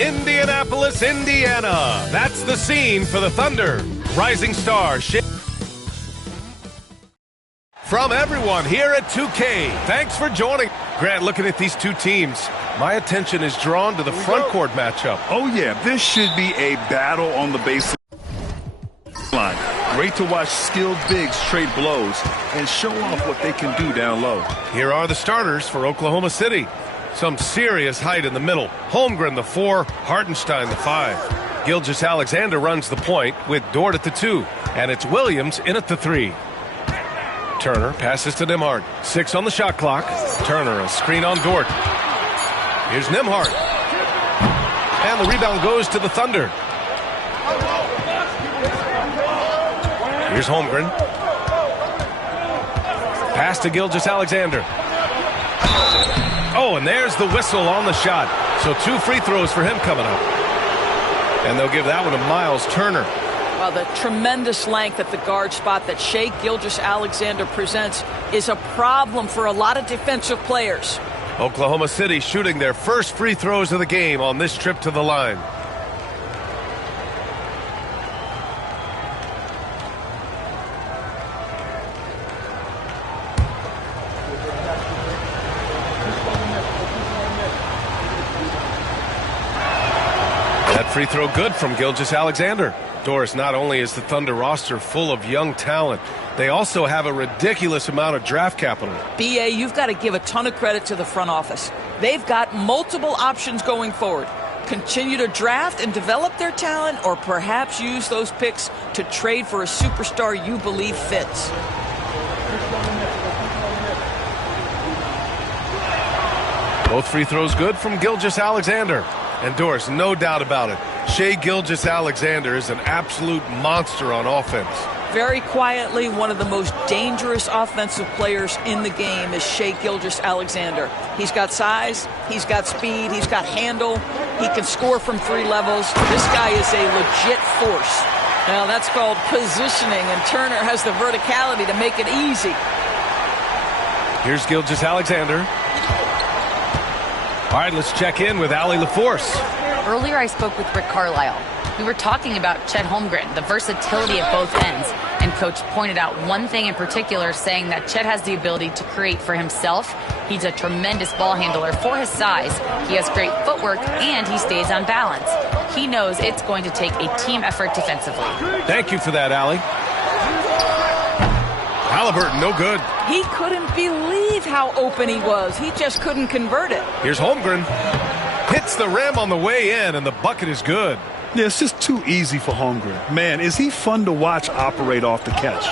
Indianapolis, Indiana. That's the scene for the Thunder. Rising star. From everyone here at 2K, thanks for joining. Grant, looking at these two teams, my attention is drawn to the front court matchup. Oh, yeah, this should be a battle on the baseline. Great to watch skilled bigs trade blows and show off what they can do down low. Here are the starters for Oklahoma City. Some serious height in the middle. Holmgren, the 4, Hartenstein, the 5. Gilgeous-Alexander runs the point with Dort at the 2. And it's Williams in at the 3. Turner passes to Nembhard. 6 on the shot clock. Turner, a screen on Dort. Here's Nembhard. And the rebound goes to the Thunder. Here's Holmgren. Pass to Gilgeous-Alexander. Oh, and there's the whistle on the shot. So 2 free throws for him coming up. And they'll give that one to Miles Turner. Well, the tremendous length at the guard spot that Shai Gilgeous-Alexander presents is a problem for a lot of defensive players. Oklahoma City shooting their first free throws of the game on this trip to the line. That free throw good from Gilgeous-Alexander. Doris, not only is the Thunder roster full of young talent, they also have a ridiculous amount of draft capital. BA, you've got to give a ton of credit to the front office. They've got multiple options going forward. Continue to draft and develop their talent, or perhaps use those picks to trade for a superstar you believe fits. Both free throws good from Gilgeous-Alexander. And Doris, no doubt about it, Shai Gilgeous-Alexander is an absolute monster on offense. Very quietly, one of the most dangerous offensive players in the game is Shai Gilgeous-Alexander. He's got size, he's got speed, he's got handle, he can score from 3 levels. This guy is a legit force. Now that's called positioning, and Turner has the verticality to make it easy. Here's Gilgeous-Alexander. All right, let's check in with Allie LaForce. Earlier I spoke with Rick Carlisle. We were talking about Chet Holmgren, the versatility at both ends. And Coach pointed out one thing in particular, saying that Chet has the ability to create for himself. He's a tremendous ball handler for his size. He has great footwork, and he stays on balance. He knows it's going to take a team effort defensively. Thank you for that, Allie. Halliburton, no good. He couldn't believe how open he was. He just couldn't convert it. Here's Holmgren. Hits the rim on the way in, and the bucket is good. Yeah, it's just too easy for Holmgren. Man, is he fun to watch operate off the catch.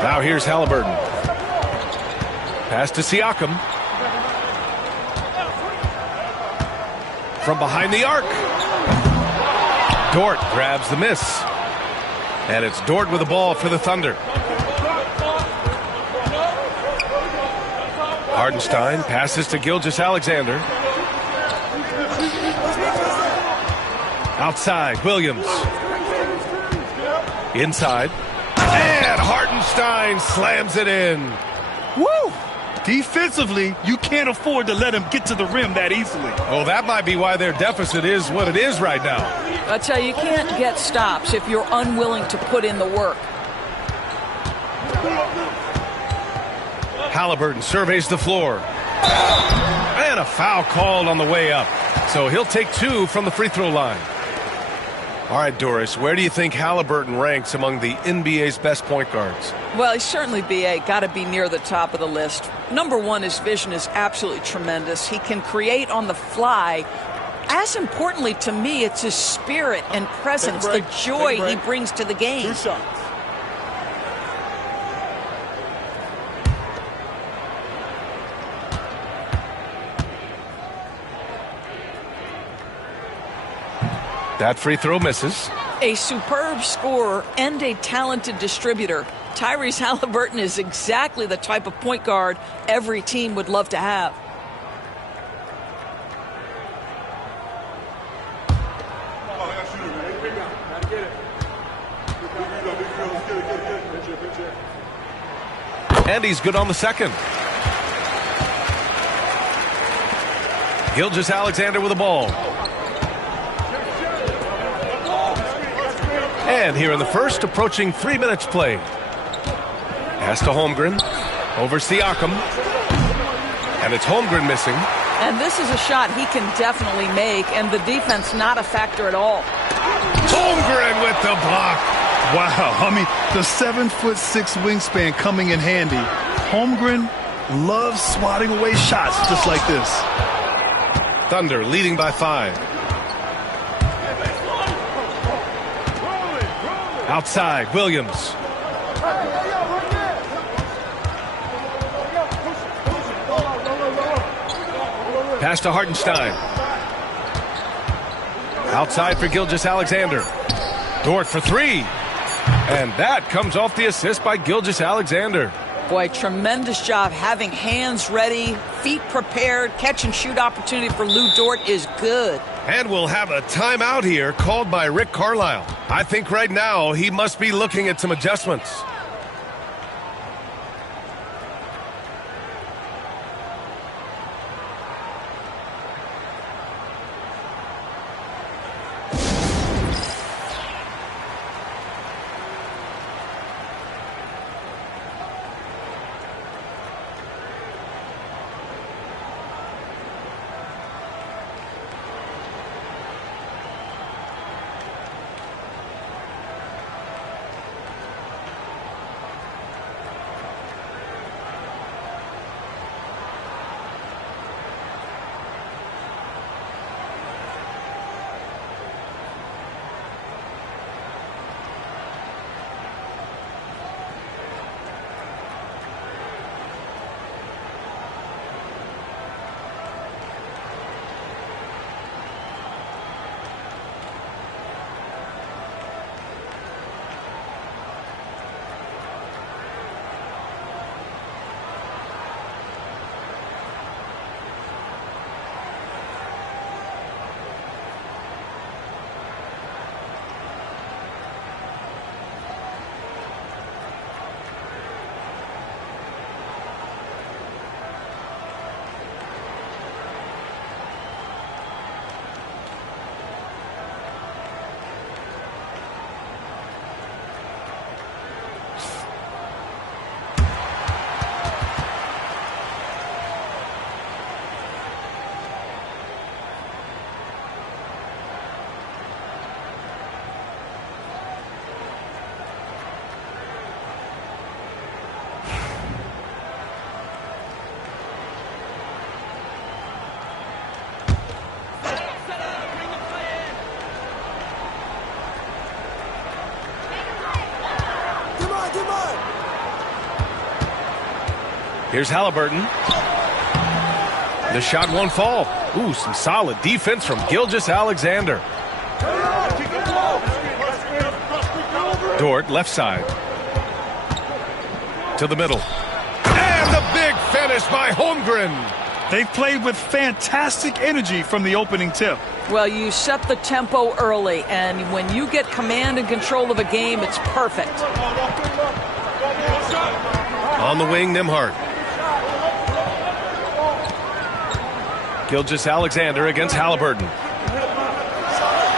Now here's Halliburton. Pass to Siakam. From behind the arc. Dort grabs the miss. And it's Dort with the ball for the Thunder. Hartenstein passes to Gilgeous-Alexander. Outside, Williams. Inside. And Hartenstein slams it in. Woo! Defensively, you can't afford to let him get to the rim that easily. Oh, that might be why their deficit is what it is right now. I tell you, you can't get stops if you're unwilling to put in the work. Halliburton surveys the floor. And a foul called on the way up. So he'll take 2 from the free throw line. All right, Doris, where do you think Halliburton ranks among the NBA's best point guards? Well, he's certainly, BA, got to be near the top of the list. Number one, his vision is absolutely tremendous. He can create on the fly. As importantly to me, it's his spirit and presence, the joy he brings to the game. 2 shots. That free throw misses. A superb scorer and a talented distributor. Tyrese Halliburton is exactly the type of point guard every team would love to have. And he's good on the second. Gilgeous-Alexander with the ball. And here in the first, approaching 3 minutes played. Pass to Holmgren. Over Siakam. And it's Holmgren missing. And this is a shot he can definitely make, and the defense not a factor at all. Holmgren with the block. Wow, I mean, the 7'6" wingspan coming in handy. Holmgren loves swatting away shots just like this. Thunder leading by 5. Outside, Williams. Pass to Hartenstein. Outside for Gilgeous-Alexander. Dort for 3. And that comes off the assist by Gilgeous-Alexander. Boy, tremendous job having hands ready, feet prepared, catch and shoot opportunity for Lou Dort is good. And we'll have a timeout here called by Rick Carlisle. I think right now he must be looking at some adjustments. Here's Halliburton. The shot won't fall. Ooh, some solid defense from Gilgeous-Alexander. Dort, left side. To the middle. And the big finish by Holmgren. They've played with fantastic energy from the opening tip. Well, you set the tempo early, and when you get command and control of a game, it's perfect. On the wing, Nembhard. Gilgeous-Alexander against Halliburton.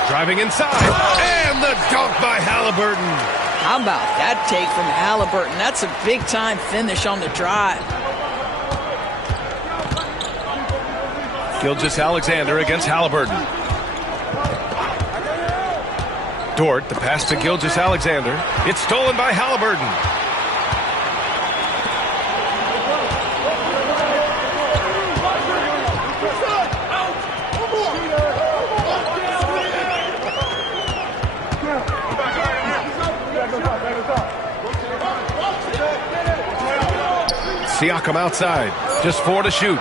Driving inside. And the dunk by Halliburton. How about that take from Halliburton? That's a big-time finish on the drive. Gilgeous-Alexander against Halliburton. Dort, the pass to Gilgeous-Alexander. It's stolen by Halliburton. Siakam outside. Just 4 to shoot.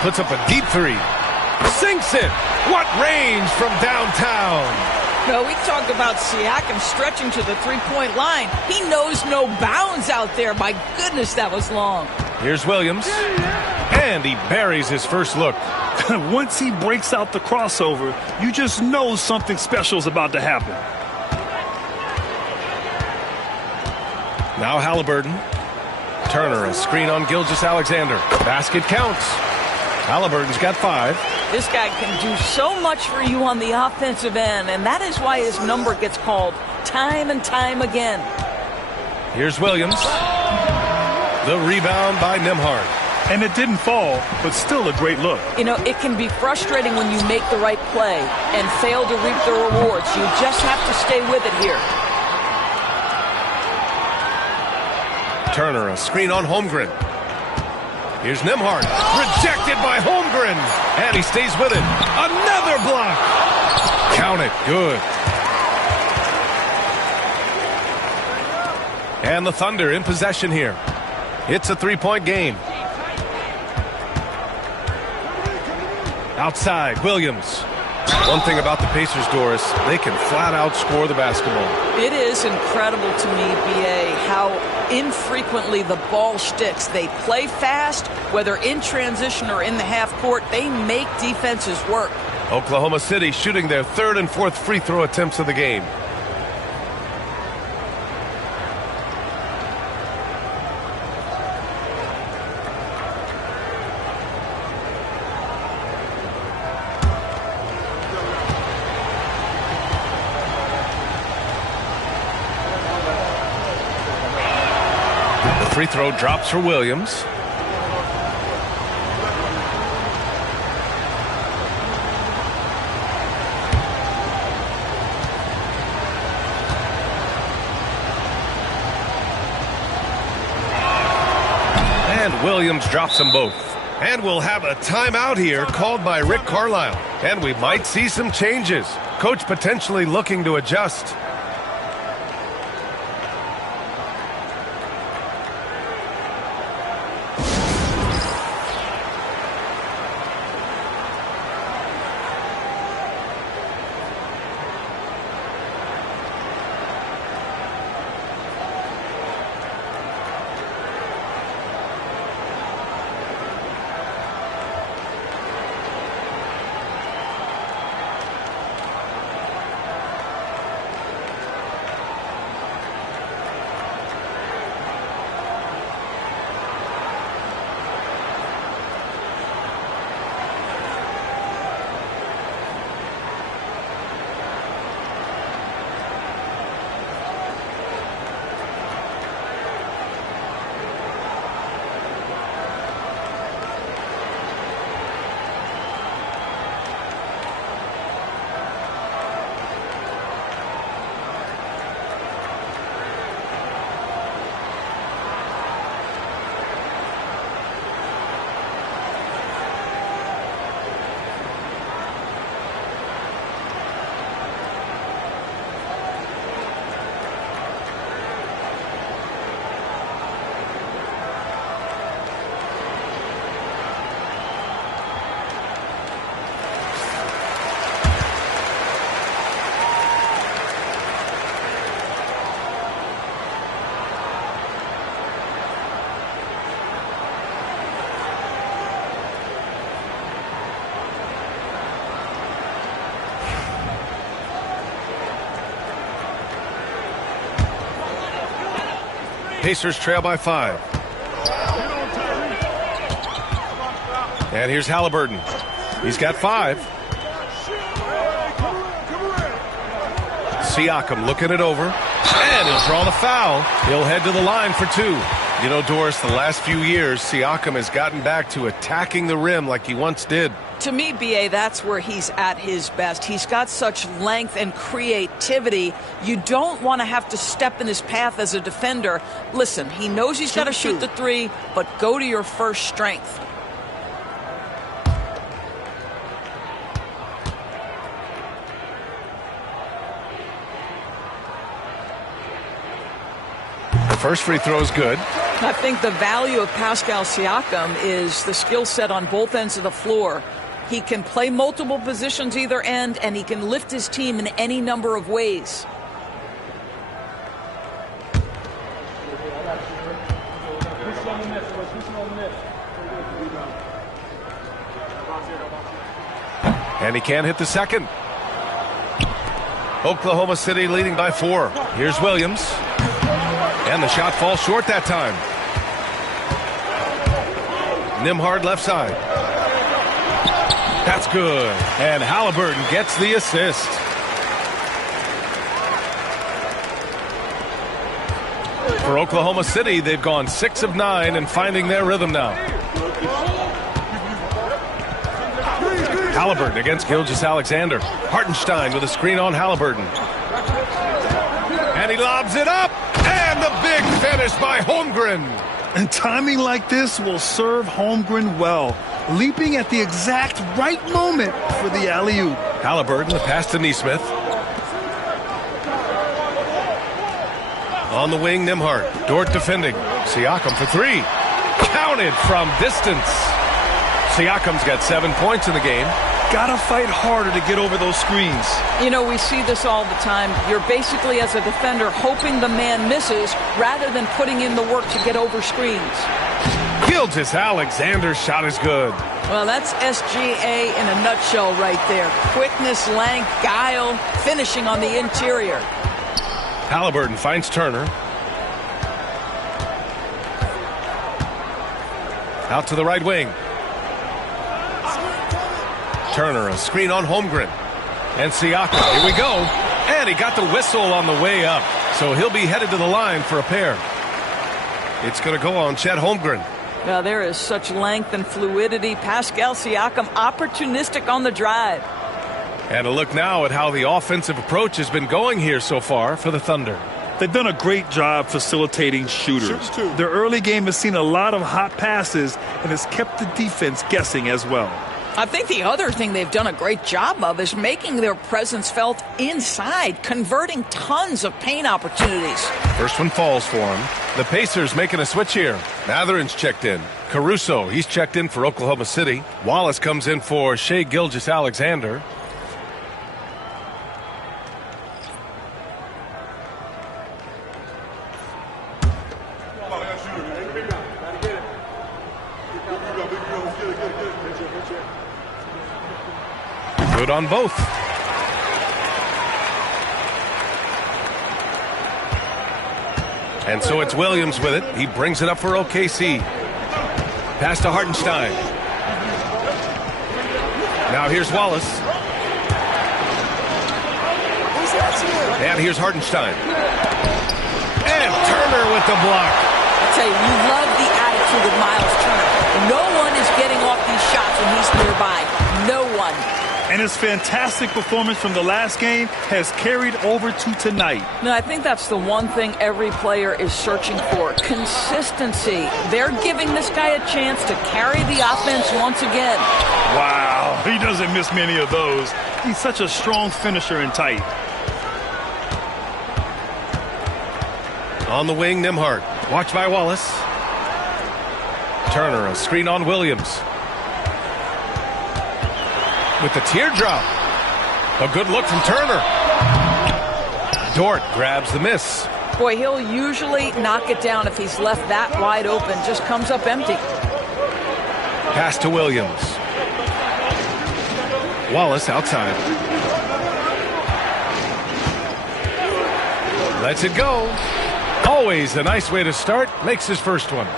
Puts up a deep 3. Sinks it. What range from downtown. Well, we talked about Siakam stretching to the three-point line. He knows no bounds out there. My goodness, that was long. Here's Williams. And he buries his first look. Once he breaks out the crossover, you just know something special is about to happen. Now Halliburton. Turner, a screen on Gilgeous-Alexander. Basket counts. Halliburton's got 5. This guy can do so much for you on the offensive end, and that is why his number gets called time and time again. Here's Williams. The rebound by Nembhard. And it didn't fall, but still a great look. You know, it can be frustrating when you make the right play and fail to reap the rewards. You just have to stay with it here. Turner, a screen on Holmgren. Here's Nembhard. Rejected by Holmgren. And he stays with it. Another block. Count it. Good. And the Thunder in possession here. It's a 3-point game. Outside, Williams. One thing about the Pacers, Doris, they can flat out score the basketball. It is incredible to me, B.A., how infrequently the ball sticks. They play fast, whether in transition or in the half court. They make defenses work. Oklahoma City shooting their 3rd and 4th free throw attempts of the game. Free throw drops for Williams. And Williams drops them both. And we'll have a timeout here called by Rick Carlisle. And we might see some changes. Coach potentially looking to adjust. Pacers trail by 5. And here's Halliburton. He's got 5. Siakam looking it over. And he'll draw the foul. He'll head to the line for 2. You know, Doris, the last few years, Siakam has gotten back to attacking the rim like he once did. To me, B.A., that's where he's at his best. He's got such length and creativity. You don't want to have to step in his path as a defender. Listen, he knows he's got to shoot the 3, but go to your first strength. The first free throw is good. I think the value of Pascal Siakam is the skill set on both ends of the floor. He can play multiple positions either end, and he can lift his team in any number of ways. And he can't hit the second. Oklahoma City leading by 4. Here's Williams. And the shot falls short that time. Nembhard left side. That's good. And Halliburton gets the assist. For Oklahoma City, they've gone 6 of 9 and finding their rhythm now. Halliburton against Gilgeous-Alexander. Hartenstein with a screen on Halliburton. And he lobs it up. And the big finish by Holmgren. And timing like this will serve Holmgren well. Leaping at the exact right moment for the alley-oop. Halliburton, the pass to Nesmith. On the wing, Nembhard. Dort defending. Siakam for 3. Counted from distance. Siakam's got 7 points in the game. Gotta fight harder to get over those screens. You know, we see this all the time. You're basically, as a defender, hoping the man misses rather than putting in the work to get over screens. Gilgeous-Alexander's shot is good. Well, that's SGA in a nutshell right there. Quickness, length, guile, finishing on the interior. Halliburton finds Turner. Out to the right wing. Turner, a screen on Holmgren. And Siakam, here we go. And he got the whistle on the way up. So he'll be headed to the line for a pair. It's going to go on Chet Holmgren. Now, there is such length and fluidity. Pascal Siakam opportunistic on the drive. And a look now at how the offensive approach has been going here so far for the Thunder. They've done a great job facilitating shooters. Their early game has seen a lot of hot passes and has kept the defense guessing as well. I think the other thing they've done a great job of is making their presence felt inside, converting tons of paint opportunities. First one falls for him. The Pacers making a switch here. Mathurin's checked in. Caruso, he's checked in for Oklahoma City. Wallace comes in for Shai Gilgeous-Alexander. Good on both. And so it's Williams with it. He brings it up for OKC. Pass to Hartenstein. Now here's Wallace. And here's Hartenstein. And Turner with the block. I tell you, you love the attitude of Miles Turner. No one is getting off these shots when he's nearby. No one. And his fantastic performance from the last game has carried over to tonight. No, I think that's the one thing every player is searching for. Consistency. They're giving this guy a chance to carry the offense once again. Wow, he doesn't miss many of those. He's such a strong finisher and tight. On the wing, Nembhard. Watched by Wallace. Turner, a screen on Williams. With the teardrop. A good look from Turner. Dort grabs the miss. Boy, he'll usually knock it down if he's left that wide open. Just comes up empty. Pass to Williams. Wallace outside. Lets it go. Always a nice way to start. Makes his first one.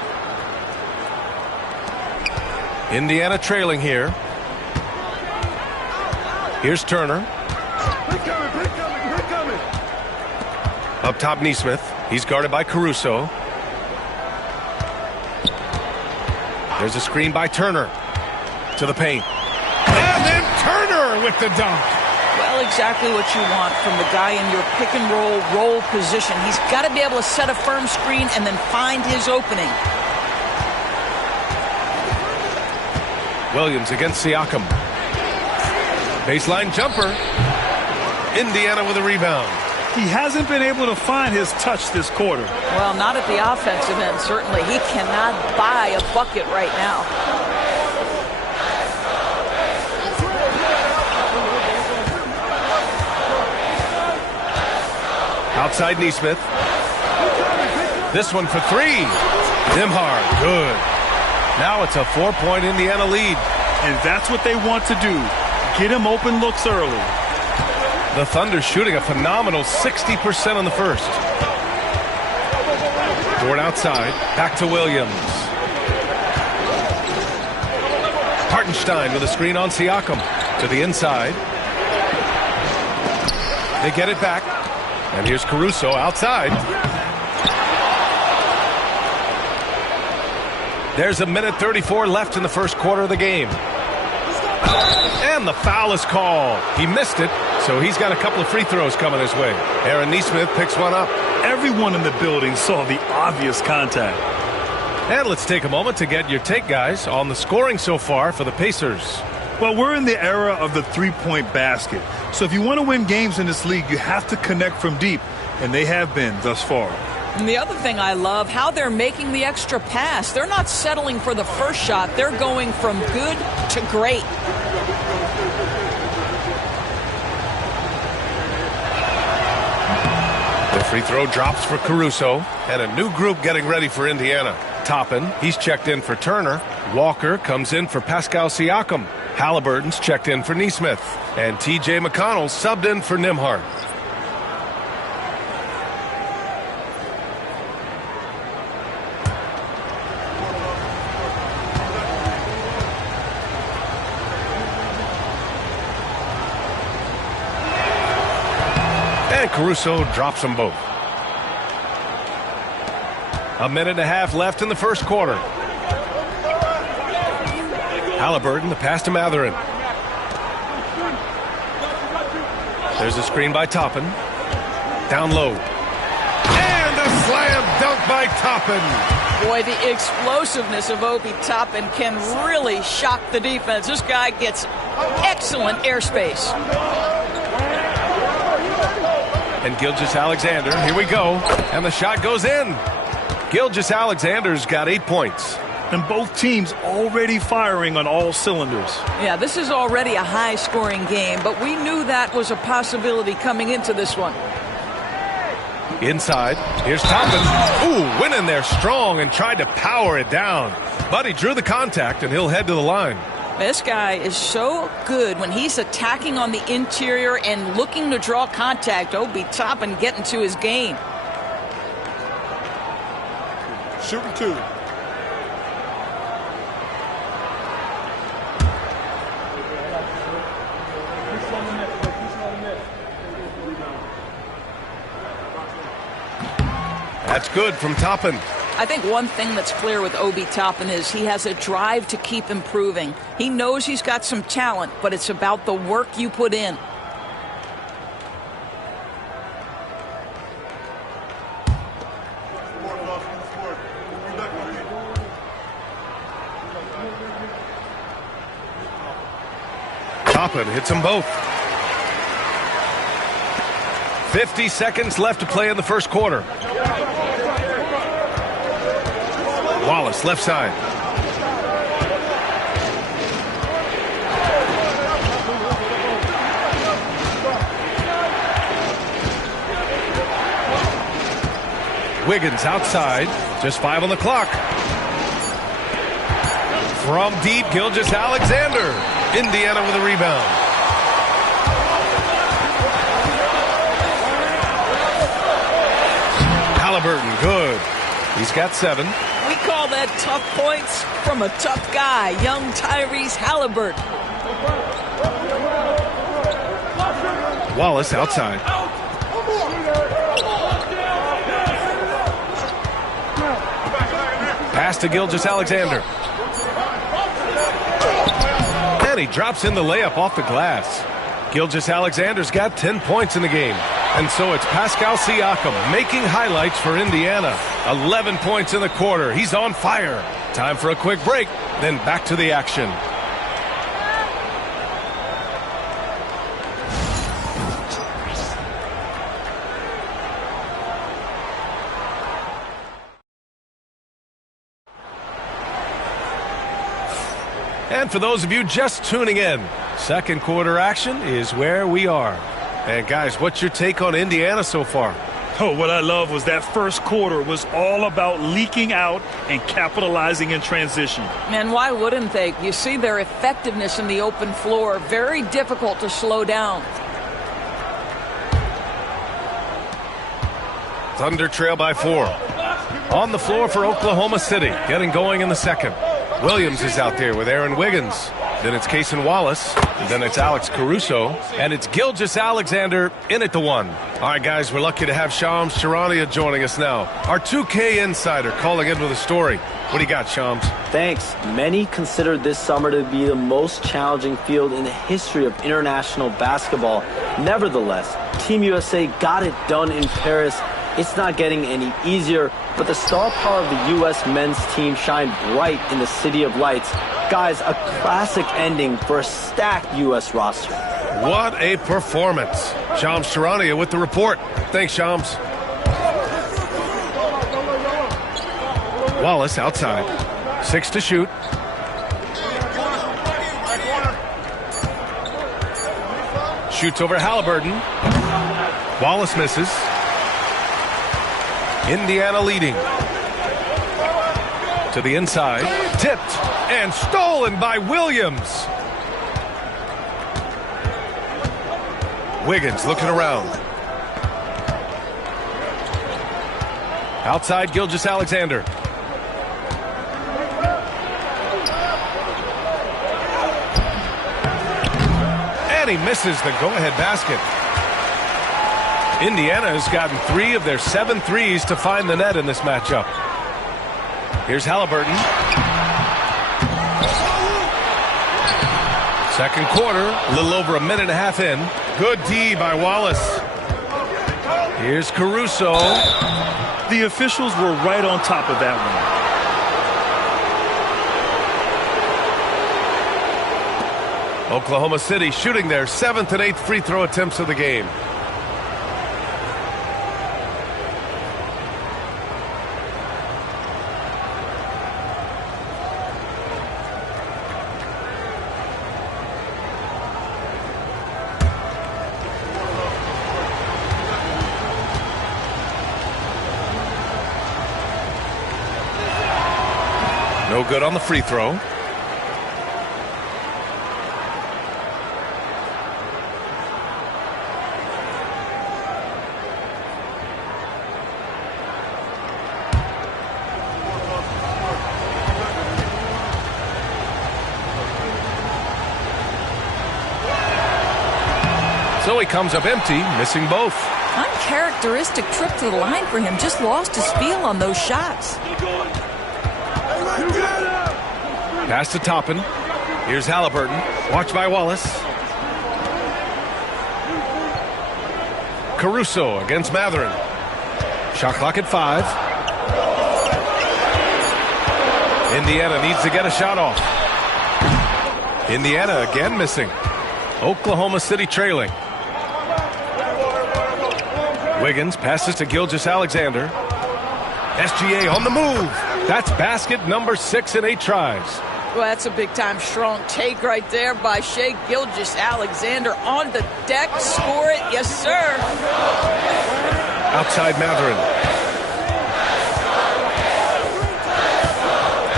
Indiana trailing here. Here's Turner. Up top, Nesmith. He's guarded by Caruso. There's a screen by Turner. To the paint. And then Turner with the dunk. Well, exactly what you want from the guy in your pick and roll position. He's got to be able to set a firm screen and then find his opening. Williams against Siakam. Baseline jumper. Indiana with a rebound. He hasn't been able to find his touch this quarter. Well, not at the offensive end, certainly. He cannot buy a bucket right now. Outside Nesmith. This one for 3. Nembhard, good. Now it's a 4-point Indiana lead. And that's what they want to do. Get him open looks early. The Thunder shooting a phenomenal 60% on the first. Dort outside. Back to Williams. Hartenstein with a screen on Siakam. To the inside. They get it back. And here's Caruso outside. There's a minute 34 left in the first quarter of the game. And the foul is called. He missed it, so he's got a couple of free throws coming his way. Aaron Nesmith picks one up. Everyone in the building saw the obvious contact. And let's take a moment to get your take, guys, on the scoring so far for the Pacers. Well, we're in the era of the three-point basket. So if you want to win games in this league, you have to connect from deep, and they have been thus far. And the other thing I love, how they're making the extra pass. They're not settling for the first shot. They're going from good to great. The free throw drops for Caruso, and a new group getting ready for Indiana. Toppin, he's checked in for Turner. Walker comes in for Pascal Siakam. Halliburton's checked in for Nesmith. And T.J. McConnell subbed in for Nembhard. And Caruso drops them both. A minute and a half left in the first quarter. Halliburton, the pass to Mathurin. There's a screen by Toppin. Down low. And a slam dunk by Toppin. Boy, the explosiveness of Obi Toppin can really shock the defense. This guy gets excellent airspace. And Gilgeous-Alexander, here we go. And the shot goes in. Gilgeous-Alexander's got 8 points. And both teams already firing on all cylinders. Yeah, this is already a high-scoring game, but we knew that was a possibility coming into this one. Inside, here's Toppin. Ooh, went in there strong and tried to power it down. But he drew the contact, and he'll head to the line. This guy is so good when he's attacking on the interior and looking to draw contact. Obi Toppin getting to his game. Shooting 2. That's good from Toppin. I think one thing that's clear with Obi Toppin is he has a drive to keep improving. He knows he's got some talent, but it's about the work you put in. Toppin hits them both. 50 seconds left to play in the first quarter. Wallace, left side. Wiggins outside. Just 5 on the clock. From deep, Gilgeous-Alexander. Indiana with a rebound. Halliburton, good. He's got 7. We call that tough points from a tough guy, young Tyrese Halliburton. Wallace outside. Pass to Gilgeous-Alexander. And he drops in the layup off the glass. Gilgeous-Alexander's got 10 points in the game. And so it's Pascal Siakam making highlights for Indiana. 11 points in the quarter. He's on fire. Time for a quick break, then back to the action. And for those of you just tuning in, second quarter action is where we are. And guys, what's your take on Indiana so far? Oh, what I love was that first quarter was all about leaking out and capitalizing in transition. And why wouldn't they? You see their effectiveness in the open floor. Very difficult to slow down. Thunder trail by 4. On the floor for Oklahoma City, getting going in the second. Williams is out there with Aaron Wiggins. Then it's Cason Wallace. Then it's Alex Caruso. And it's Gilgeous-Alexander in at the 1. All right, guys, we're lucky to have Shams Charania joining us now. Our 2K insider calling in with a story. What do you got, Shams? Thanks. Many consider this summer to be the most challenging field in the history of international basketball. Nevertheless, Team USA got it done in Paris. It's not getting any easier, but the star power of the U.S. men's team shined bright in the City of Lights. Guys, a classic ending for a stacked U.S. roster. What a performance. Shams Charania with the report. Thanks, Shams. Wallace outside. 6 to shoot. Shoots over Halliburton. Wallace misses. Indiana leading. To the inside. Tipped and stolen by Williams. Wiggins looking around. Outside Gilgeous-Alexander. And he misses the go-ahead basket. Indiana has gotten 3 of their 7 threes to find the net in this matchup. Here's Halliburton. Second quarter, a little over a minute and a half in. Good D by Wallace. Here's Caruso. The officials were right on top of that one. Oklahoma City shooting their 7th and 8th free throw attempts of the game. No good on the free throw. So he comes up empty, missing both. Uncharacteristic trip to the line for him. Just lost his feel on those shots. Pass to Toppin. Here's Halliburton. Watched by Wallace. Caruso against Mathurin. Shot clock at 5. Indiana needs to get a shot off. Indiana again missing. Oklahoma City trailing. Wiggins passes to Gilgeous-Alexander. SGA on the move. That's basket number 6 in 8 tries. Well, that's a big-time strong take right there by Shai Gilgeous-Alexander on the deck. Score it. Yes, sir. Outside Mathurin.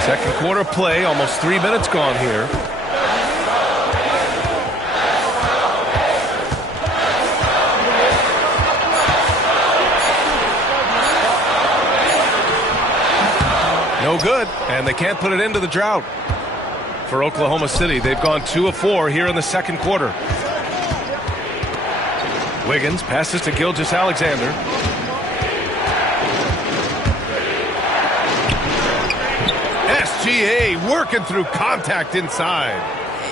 Second quarter play. Almost 3 minutes gone here. No good, and they can't put it into the drought. For Oklahoma City, they've gone 2 of 4 here in the second quarter. Wiggins passes to Gilgeous-Alexander. SGA working through contact inside.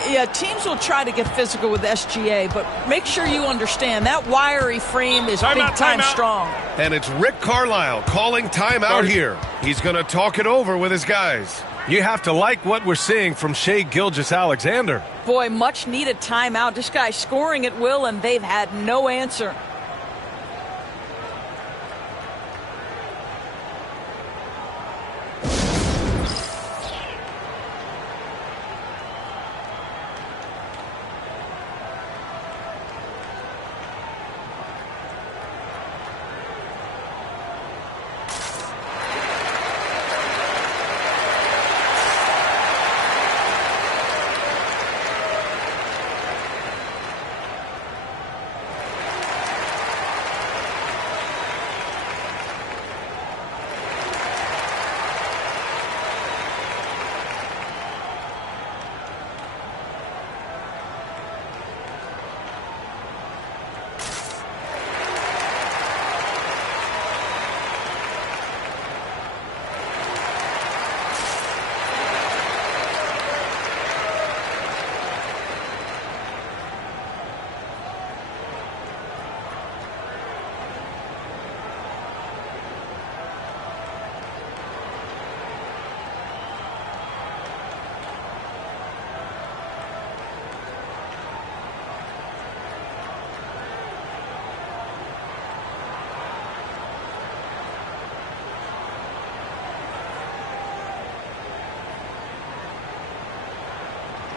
Yeah, teams will try to get physical with SGA, but make sure you understand that wiry frame is big-time strong. And it's Rick Carlisle calling timeout here. He's going to talk it over with his guys. You have to like what we're seeing from Shai Gilgeous-Alexander. Boy, much-needed timeout. This guy's scoring at will, and they've had no answer.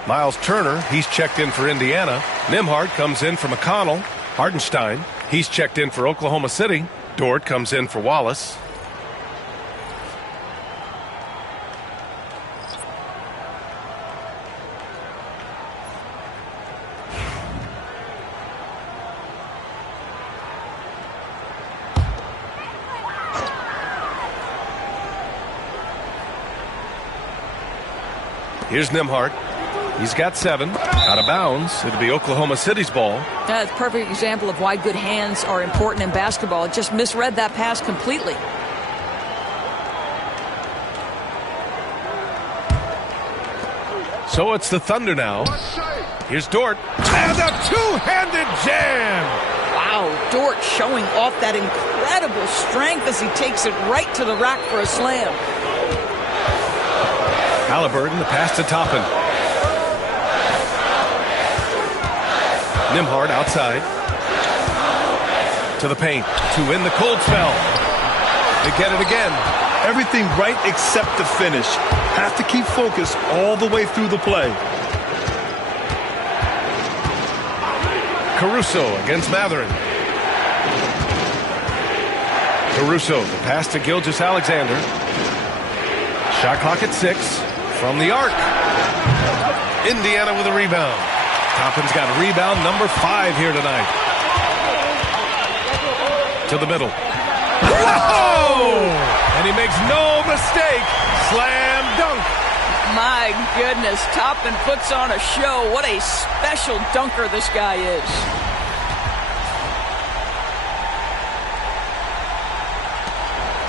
Miles Turner, he's checked in for Indiana. Nembhard comes in for McConnell. Hartenstein, he's checked in for Oklahoma City. Dort comes in for Wallace. Here's Nembhard. He's got 7. Out of bounds. It'll be Oklahoma City's ball. That's a perfect example of why good hands are important in basketball. It just misread that pass completely. So it's the Thunder now. Here's Dort. And a two-handed jam. Wow, Dort showing off that incredible strength as he takes it right to the rack for a slam. Halliburton, the pass to Toppin. Nembhard outside. To the paint. To win the cold spell. They get it again. Everything right except the finish. Have to keep focused all the way through the play. Caruso against Mathurin. Caruso, the pass to Gilgeous-Alexander. Shot clock at 6. From the arc. Indiana with a rebound. Toppin's got rebound number 5 here tonight. To the middle. Whoa! And he makes no mistake. Slam dunk. My goodness, Toppin puts on a show. What a special dunker this guy is.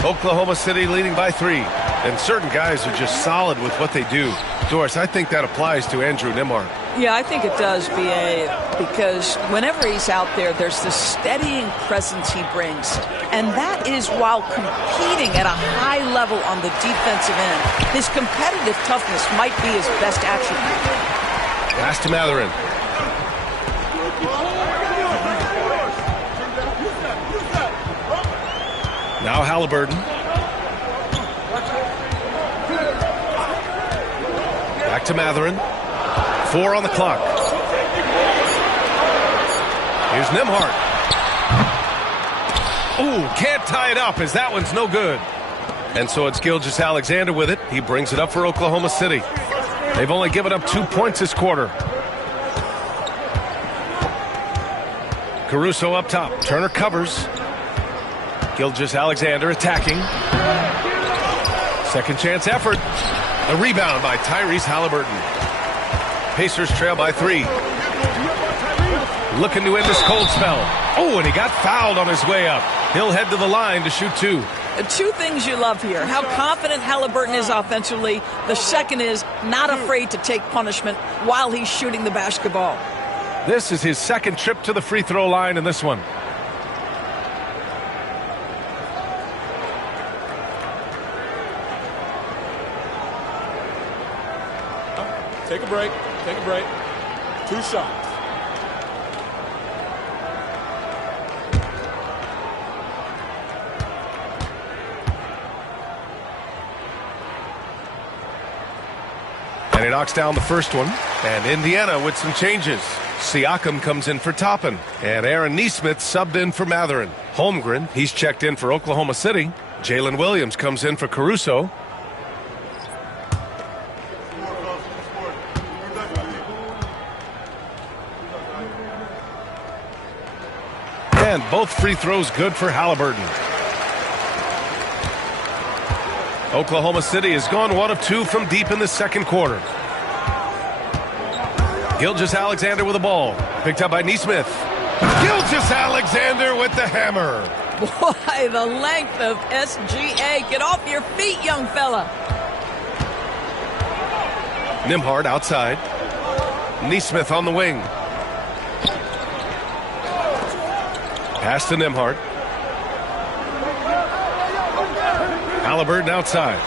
Oklahoma City leading by 3. And certain guys are just solid with what they do. Doris, I think that applies to Andrew Nembhard. Yeah, I think it does, B.A., because whenever he's out there, there's this steadying presence he brings. And that is while competing at a high level on the defensive end. His competitive toughness might be his best attribute. Pass to Mathurin. Now Halliburton. Back to Mathurin. 4 on the clock. Here's Nembhard. Ooh, can't tie it up as that one's no good. And so it's Gilgeous-Alexander with it. He brings it up for Oklahoma City. They've only given up 2 points this quarter. Caruso up top. Turner covers. Gilgeous-Alexander attacking. Second chance effort. A rebound by Tyrese Halliburton. Pacers trail by 3. Looking to end this cold spell. Oh, and he got fouled on his way up. He'll head to the line to shoot 2. 2 things you love here. How confident Halliburton is offensively. The second is not afraid to take punishment while he's shooting the basketball. This is his second trip to the free throw line in this one. Take a break. Take a break. 2 shots. And he knocks down the first one. And Indiana with some changes. Siakam comes in for Toppin. And Aaron Nesmith subbed in for Mathurin. Holmgren, he's checked in for Oklahoma City. Jalen Williams comes in for Caruso. And both free throws good for Halliburton. Oklahoma City has gone 1 of 2 from deep in the second quarter. Gilgeous-Alexander with the ball. Picked up by Nesmith. Gilgeous-Alexander with the hammer. Boy, the length of SGA. Get off your feet, young fella. Nembhard outside. Nesmith on the wing. Pass to Nembhard. Halliburton outside.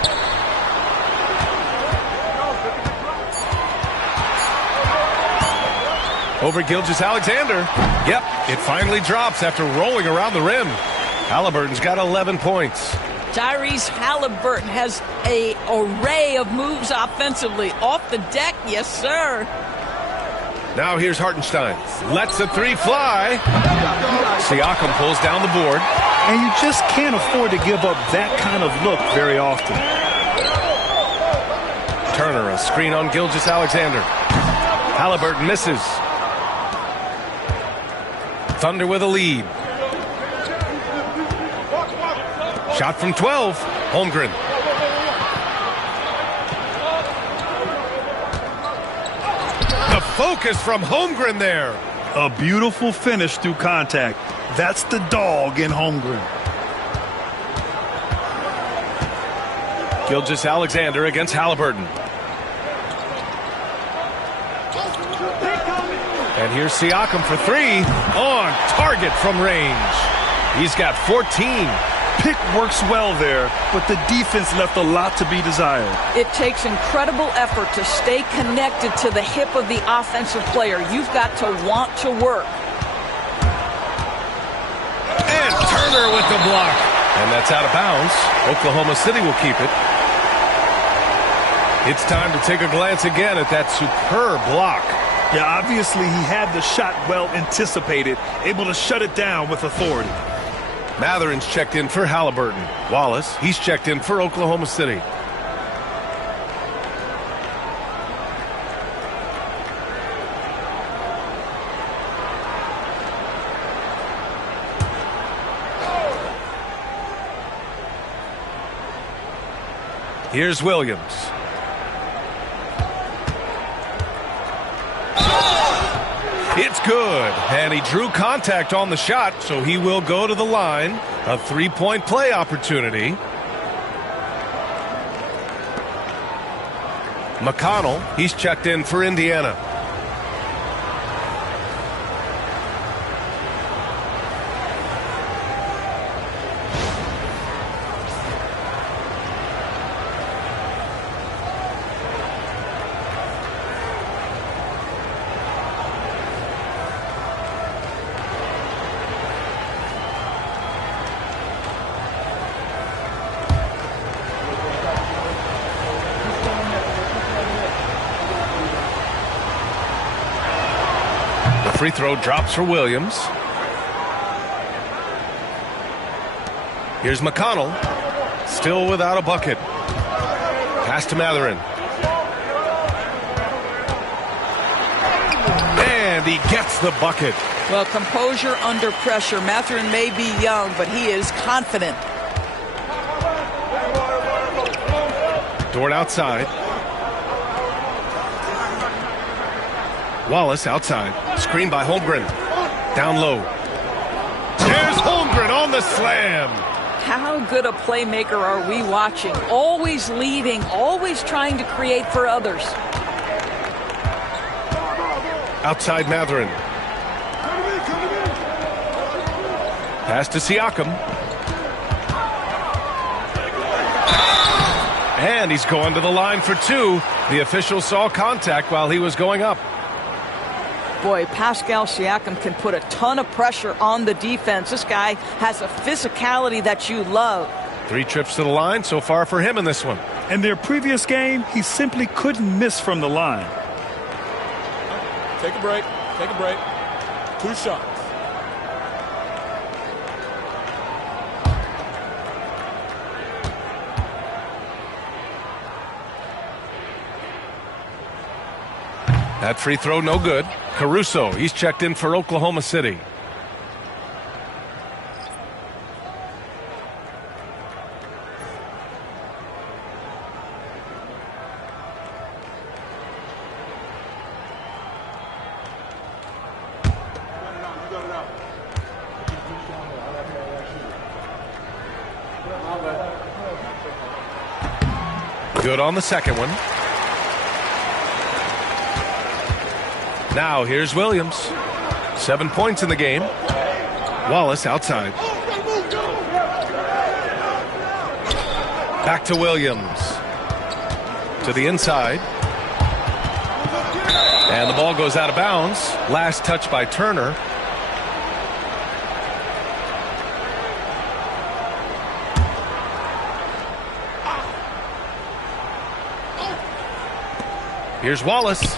Over Gilgeous-Alexander. Yep, it finally drops after rolling around the rim. Halliburton's got 11 points. Tyrese Halliburton has an array of moves offensively. Off the deck, yes, sir. Now here's Hartenstein. Lets a three fly. Siakam pulls down the board. And you just can't afford to give up that kind of look very often. Turner, a screen on Gilgeous-Alexander. Halliburton misses. Thunder with a lead. Shot from 12. Holmgren. The focus from Holmgren there. A beautiful finish through contact. That's the dog in Holmgren. Gilgeous-Alexander against Halliburton. And here's Siakam for three. On target from range. He's got 14. Pick works well there, but the defense left a lot to be desired. It takes incredible effort to stay connected to the hip of the offensive player. You've got to want to work. And Turner with the block. And that's out of bounds. Oklahoma City will keep it. It's time to take a glance again at that superb block. Yeah, obviously he had the shot well anticipated, able to shut it down with authority. Matherin's checked in for Halliburton. Wallace, he's checked in for Oklahoma City. Here's Williams. It's good, and he drew contact on the shot, so he will go to the line. A three-point play opportunity. McConnell, he's checked in for Indiana. Free throw drops for Williams. Here's McConnell. Still without a bucket. Pass to Matherin. And he gets the bucket. Well, composure under pressure. Matherin may be young, but he is confident. Dort outside. Wallace outside. Screen by Holmgren. Down low. There's Holmgren on the slam. How good a playmaker are we watching? Always leading, always trying to create for others. Outside Matherin. Pass to Siakam. And he's going to the line for two. The official saw contact while he was going up. Boy, Pascal Siakam can put a ton of pressure on the defense. This guy has a physicality that you love. 3 trips to the line so far for him in this one. In their previous game, he simply couldn't miss from the line. Take a break. Take a break. 2 shots. That free throw no good. Caruso, he's checked in for Oklahoma City. Good on the second one. Now here's Williams. 7 points in the game. Wallace outside. Back to Williams. To the inside. And the ball goes out of bounds. Last touch by Turner. Here's Wallace.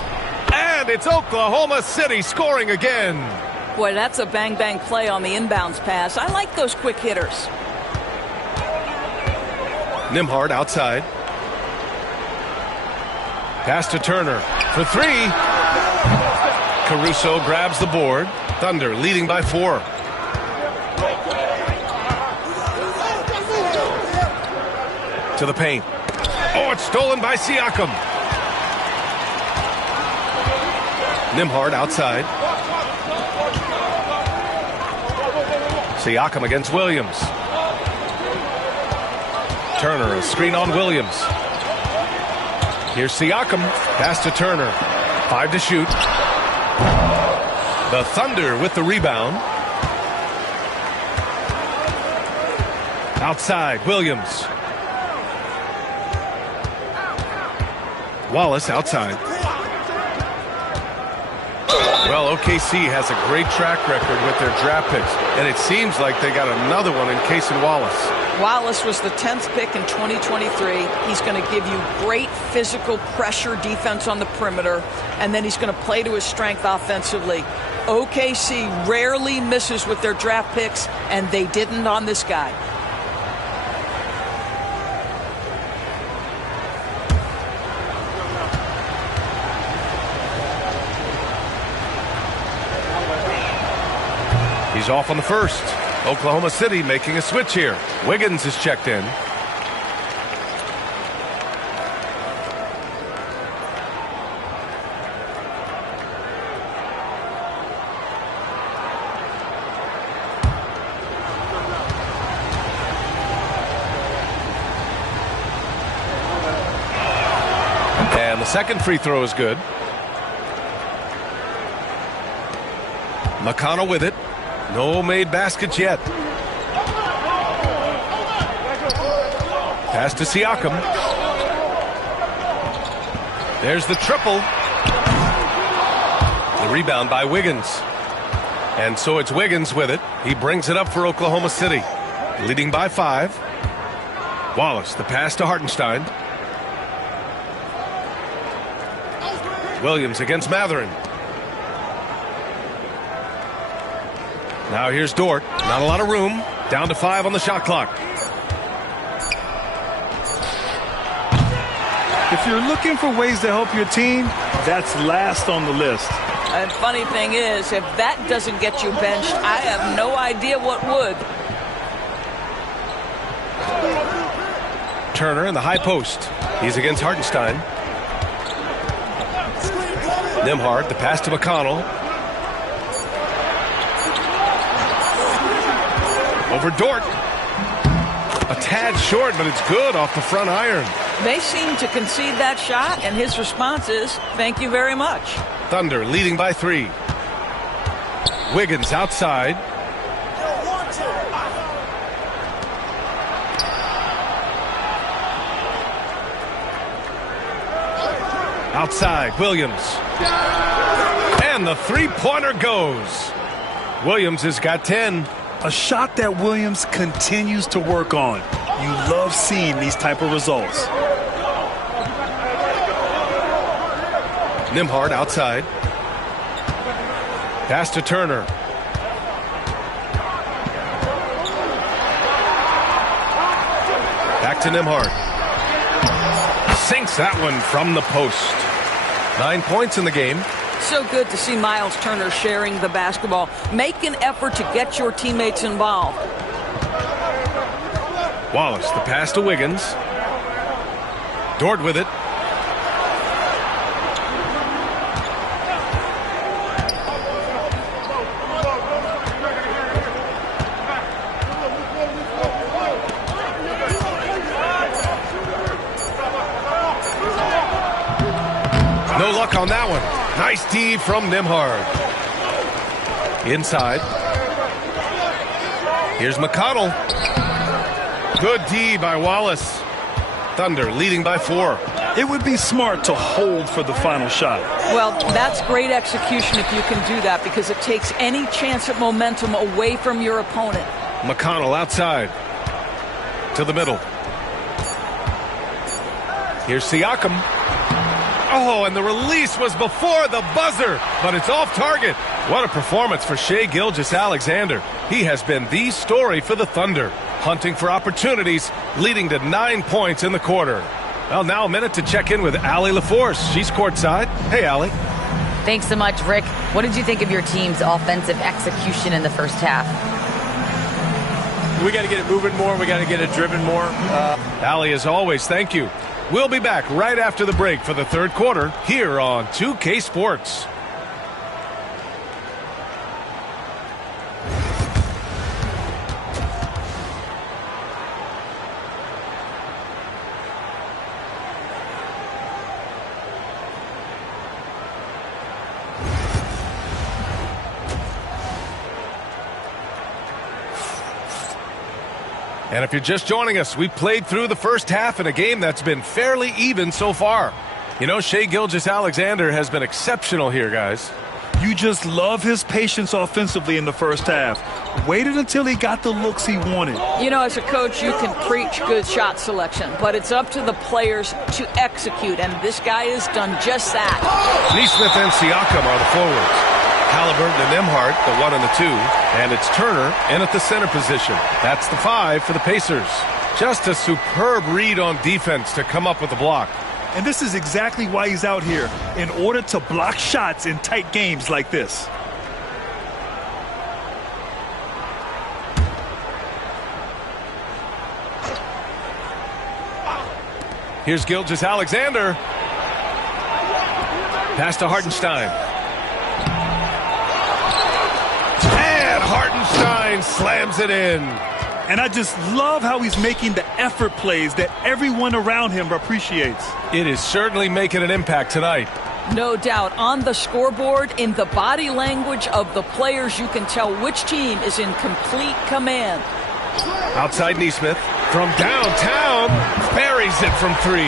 And it's Oklahoma City scoring again. Boy, that's a bang-bang play on the inbounds pass. I like those quick hitters. Nembhard outside. Pass to Turner for three. Caruso grabs the board. Thunder leading by 4. To the paint. Oh, it's stolen by Siakam. Nembhard outside. Siakam against Williams. Turner, a screen on Williams. Here's Siakam. Pass to Turner. 5 to shoot. The Thunder with the rebound. Outside, Williams. Wallace outside. Well, OKC has a great track record with their draft picks, and it seems like they got another one in Cason Wallace. Wallace was the 10th pick in 2023. He's going to give you great physical pressure defense on the perimeter, and then he's going to play to his strength offensively. OKC rarely misses with their draft picks, and they didn't on this guy. He's off on the first. Oklahoma City making a switch here. Wiggins is checked in. And the second free throw is good. McConnell with it. No made baskets yet. Pass to Siakam. There's the triple. The rebound by Wiggins. And so it's Wiggins with it. He brings it up for Oklahoma City. Leading by 5. Wallace, the pass to Hartenstein. Williams against Mathurin. Now here's Dort. Not a lot of room. Down to 5 on the shot clock. If you're looking for ways to help your team, that's last on the list. And funny thing is, if that doesn't get you benched, I have no idea what would. Turner in the high post. He's against Hartenstein. Nembhard, the pass to McConnell. Over Dort. A tad short, but it's good off the front iron. They seem to concede that shot, and his response is, thank you very much. Thunder leading by 3. Wiggins outside. Outside, Williams. And the three-pointer goes. Williams has got 10. A shot that Williams continues to work on. You love seeing these type of results. Nembhard outside. Pass to Turner. Back to Nembhard. Sinks that one from the post. 9 points in the game. So good to see Miles Turner sharing the basketball. Make an effort to get your teammates involved. Wallace, the pass to Wiggins. Dort with it. No luck on that one. Nice D from Nembhard. Inside. Here's McConnell. Good D by Wallace. Thunder leading by 4. It would be smart to hold for the final shot. Well, that's great execution if you can do that, because it takes any chance at momentum away from your opponent. McConnell outside. To the middle. Here's Siakam. Oh, and the release was before the buzzer, but it's off target. What a performance for Shai Gilgeous-Alexander. He has been the story for the Thunder, hunting for opportunities, leading to 9 points in the quarter. Well, now a minute to check in with Allie LaForce. She's courtside. Hey, Allie. Thanks so much, Rick. What did you think of your team's offensive execution in the first half? We got to get it moving more. We got to get it driven more. Allie, as always, thank you. We'll be back right after the break for the third quarter here on 2K Sports. And if you're just joining us, we played through the first half in a game that's been fairly even so far. You know, Shai Gilgeous-Alexander has been exceptional here, guys. You just love his patience offensively in the first half. Waited until he got the looks he wanted. You know, as a coach, you can preach good shot selection, but it's up to the players to execute, and this guy has done just that. Nesmith and Siakam are the forwards. Halliburton and Nembhard, the 1 and the 2, and it's Turner in at the center position. That's the 5 for the Pacers. Just a superb read on defense to come up with the block. And this is exactly why he's out here, in order to block shots in tight games like this. Here's Gilgeous-Alexander. Pass to Hartenstein. And Hartenstein slams it in. And I just love how he's making the effort plays that everyone around him appreciates. It is certainly making an impact tonight. No doubt. On the scoreboard, in the body language of the players, you can tell which team is in complete command. Outside Nesmith. From downtown, buries it from 3.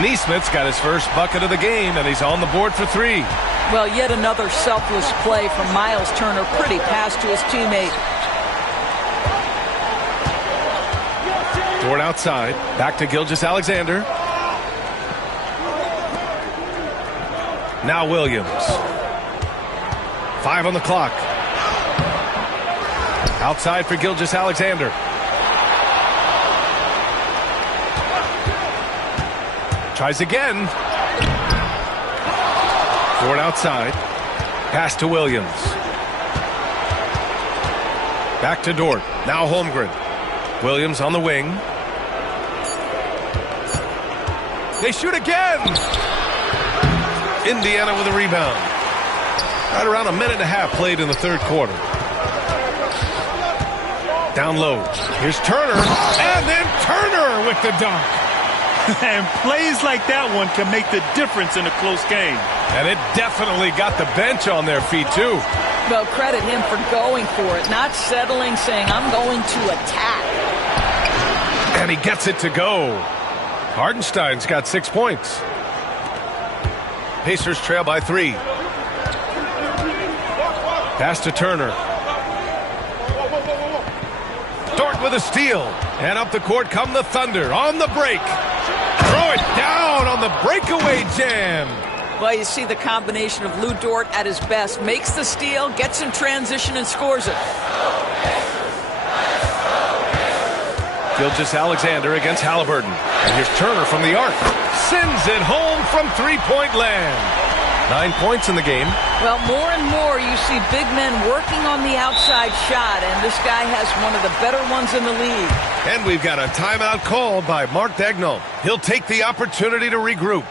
Nesmith's got his first bucket of the game, and he's on the board for 3. Well, yet another selfless play from Miles Turner. Pretty pass to his teammate. Dort outside. Back to Gilgeous-Alexander. Now Williams. 5 on the clock. Outside for Gilgeous-Alexander. Tries again. Dort outside. Pass to Williams. Back to Dort. Now Holmgren. Williams on the wing. They shoot again. Indiana with a rebound. Right around a minute and a half played in the third quarter. Down low. Here's Turner. And then Turner with the dunk. And plays like that one can make the difference in a close game. And it definitely got the bench on their feet, too. Well, credit him for going for it, not settling, saying, I'm going to attack. And he gets it to go. Hartenstein's got 6 points. Pacers trail by 3. Pass to Turner. Dort with a steal. And up the court come the Thunder on the break. Throw it down on the breakaway jam. Well, you see the combination of Lou Dort at his best. Makes the steal, gets in transition, and scores it. Gilgeous-Alexander against Halliburton. And here's Turner from the arc. Sends it home from three-point land. 9 points in the game. Well, more and more you see big men working on the outside shot, and this guy has one of the better ones in the league. And we've got a timeout called by Mark Daigneault. He'll take the opportunity to regroup.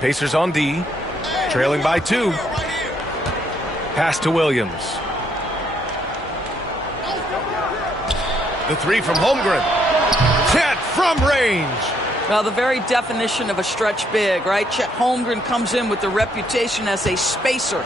Pacers on D, trailing by 2. Pass to Williams. The 3 from Holmgren. Chet from range. Well, the very definition of a stretch big, right? Chet Holmgren comes in with the reputation as a spacer.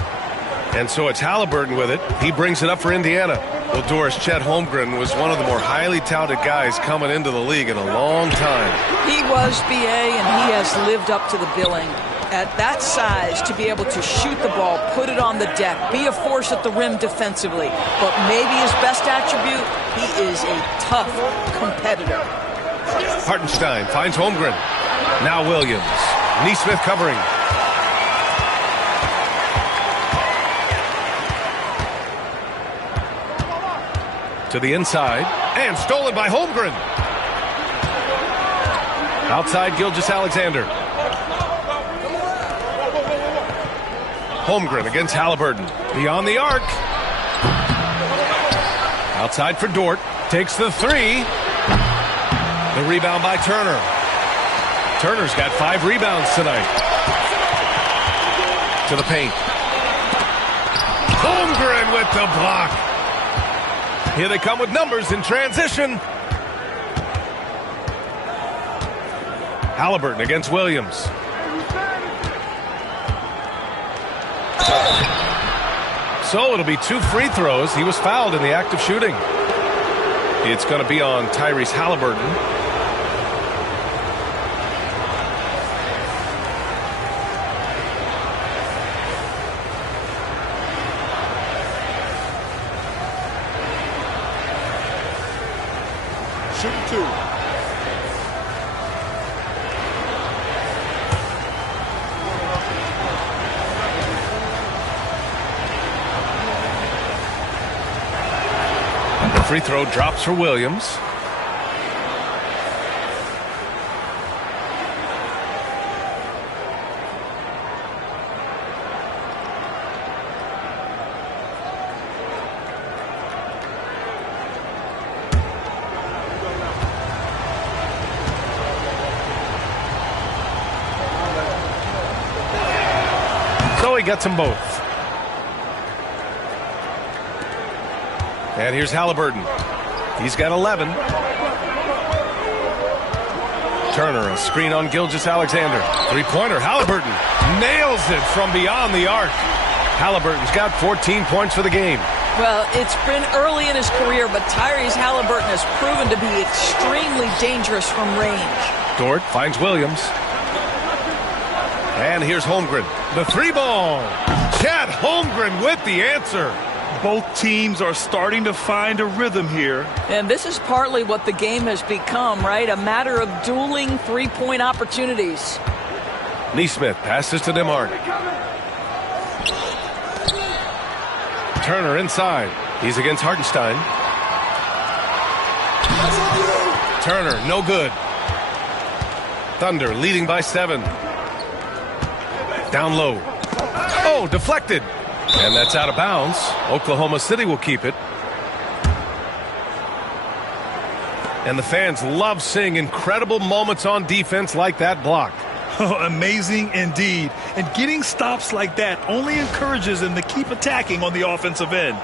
And so it's Halliburton with it. He brings it up for Indiana. Well, Doris, Chet Holmgren was one of the more highly touted guys coming into the league in a long time. He was, BA, and he has lived up to the billing. At that size, to be able to shoot the ball, put it on the deck, be a force at the rim defensively. But maybe his best attribute, he is a tough competitor. Hartenstein finds Holmgren. Now Williams. Neesmith covering. To the inside. And stolen by Holmgren. Outside Gilgeous-Alexander. Holmgren against Halliburton. Beyond the arc. Outside for Dort. Takes the 3. The rebound by Turner. Turner's got 5 rebounds tonight. To the paint. Holmgren with the block. Here they come with numbers in transition. Halliburton against Williams. So it'll be 2 free throws. He was fouled in the act of shooting. It's going to be on Tyrese Halliburton. Shooting 2. Free throw drops for Williams. So he gets them both. And here's Halliburton. He's got 11. Turner, a screen on Gilgeous-Alexander. Three-pointer, Halliburton nails it from beyond the arc. Halliburton's got 14 points for the game. Well, it's been early in his career, but Tyrese Halliburton has proven to be extremely dangerous from range. Dort finds Williams. And here's Holmgren. The 3-ball. Chet Holmgren with the answer. Both teams are starting to find a rhythm here. And this is partly what the game has become, right? A matter of dueling three-point opportunities. Neesmith passes to DeMarc. Turner inside. He's against Hartenstein. Turner, no good. Thunder leading by 7. Down low. Oh, deflected. And that's out of bounds. Oklahoma City will keep it. And the fans love seeing incredible moments on defense like that block. Oh, amazing indeed. And getting stops like that only encourages them to keep attacking on the offensive end.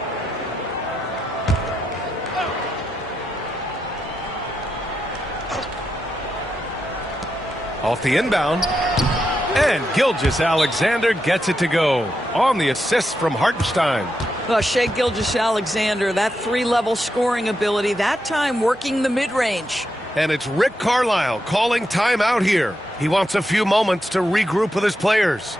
Off the inbound. And Gilgeous-Alexander gets it to go on the assist from Hartenstein. Well, Shai Gilgeous-Alexander, that 3-level scoring ability, that time working the mid-range. And it's Rick Carlisle calling timeout here. He wants a few moments to regroup with his players.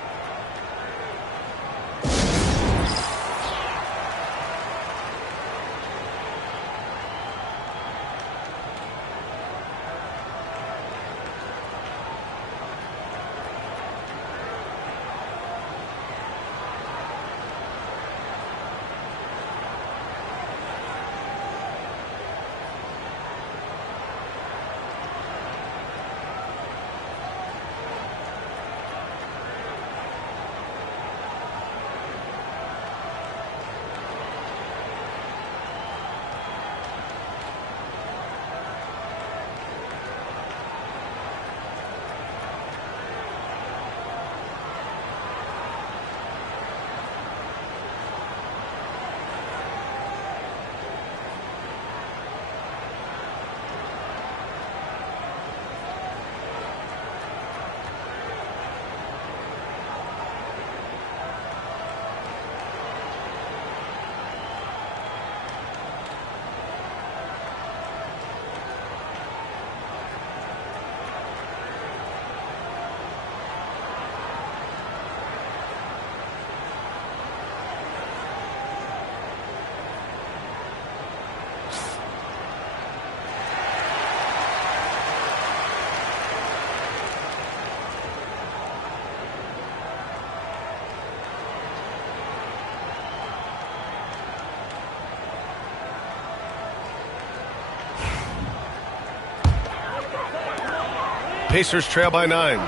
Pacers trail by 9.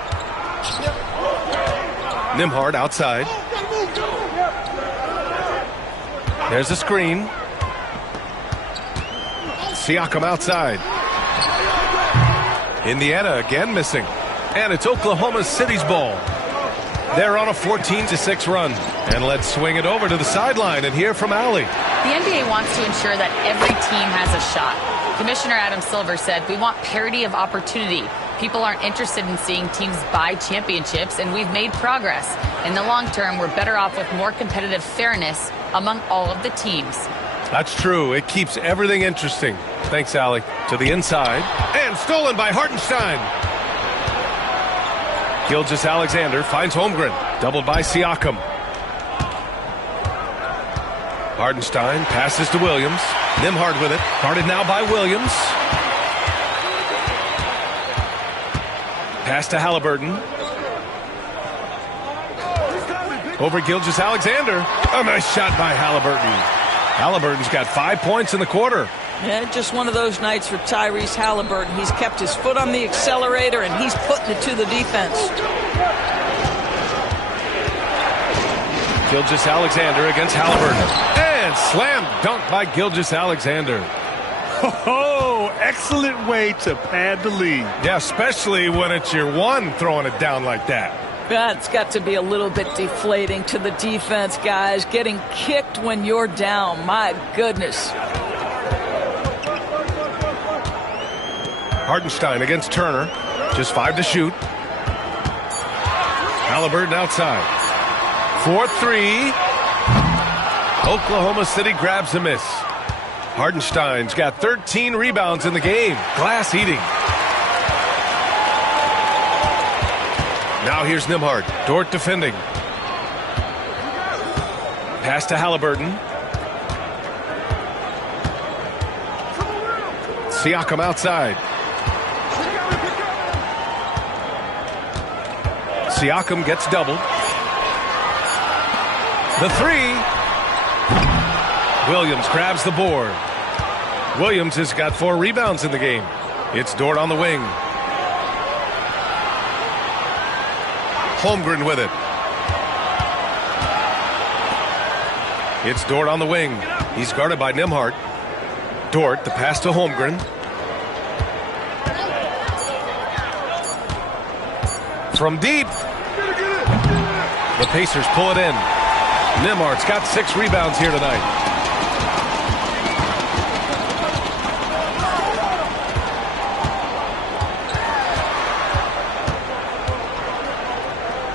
Nembhard outside. There's a screen. Siakam outside. Indiana again missing. And it's Oklahoma City's ball. They're on a 14-6 run. And let's swing it over to the sideline and hear from Allie. The NBA wants to ensure that every team has a shot. Commissioner Adam Silver said, "We want parity of opportunity. People aren't interested in seeing teams buy championships, and we've made progress. In the long term, we're better off with more competitive fairness among all of the teams." That's true. It keeps everything interesting. Thanks, Allie. To the inside. And stolen by Hartenstein. Gilgeous-Alexander finds Holmgren. Doubled by Siakam. Hartenstein passes to Williams. Nembhard with it. Guarded now by Williams. Pass to Halliburton. Over Gilgeous-Alexander. A nice shot by Halliburton. Halliburton's got 5 points in the quarter. Yeah, just one of those nights for Tyrese Halliburton. He's kept his foot on the accelerator, and he's putting it to the defense. Gilgeous-Alexander against Halliburton. And slam dunk by Gilgeous-Alexander. Oh, excellent way to pad the lead. Yeah, especially when it's your one throwing it down like that. That's got to be a little bit deflating to the defense, guys. Getting kicked when you're down. My goodness. Hartenstein against Turner. Just 5 to shoot. Halliburton outside. 4-3. Oklahoma City grabs a miss. Hartenstein's got 13 rebounds in the game. Glass eating. Now here's Nembhard. Dort defending. Pass to Halliburton. Siakam outside. Siakam gets doubled. The three. Williams grabs the board. Williams has got 4 rebounds in the game. It's Dort on the wing. Holmgren with it. It's Dort on the wing. He's guarded by Nembhard. Dort, the pass to Holmgren. From deep. The Pacers pull it in. Nembhard's got 6 rebounds here tonight.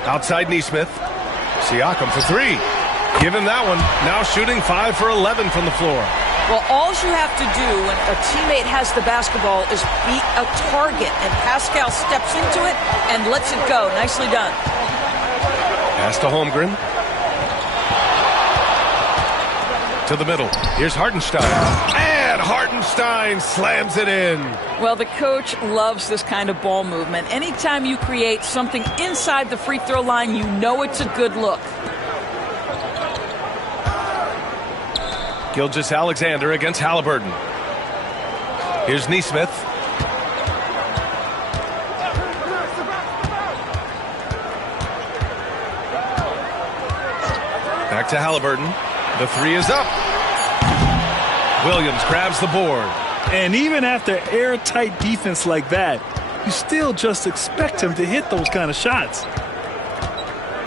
Outside Nesmith. Siakam for 3. Give him that one. Now shooting 5 for 11 from the floor. Well, all you have to do when a teammate has the basketball is be a target, and Pascal steps into it and lets it go. Nicely done. Pass to Holmgren. To the middle. Here's Hartenstein. And Hartenstein slams it in. Well, the coach loves this kind of ball movement. Anytime you create something inside the free throw line, you know it's a good look. Gilgeous-Alexander against Halliburton. Here's Nesmith. Back to Halliburton. The 3 is up. Williams grabs the board. And even after airtight defense like that, you still just expect him to hit those kind of shots.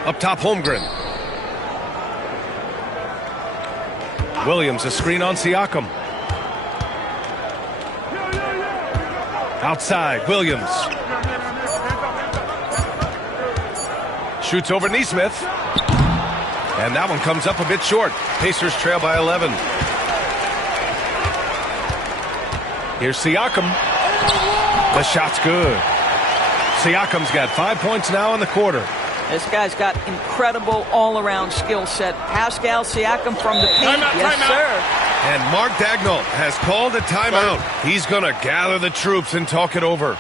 Up top, Holmgren. Williams, a screen on Siakam. Outside, Williams. Shoots over Nesmith. And that one comes up a bit short. Pacers trail by 11. Here's Siakam. The shot's good. Siakam's got 5 points now in the quarter. This guy's got incredible all-around skill set. Pascal Siakam from the paint. Timeout, yes, timeout. sir. And Mark Daigneault has called a timeout. He's going to gather the troops and talk it over.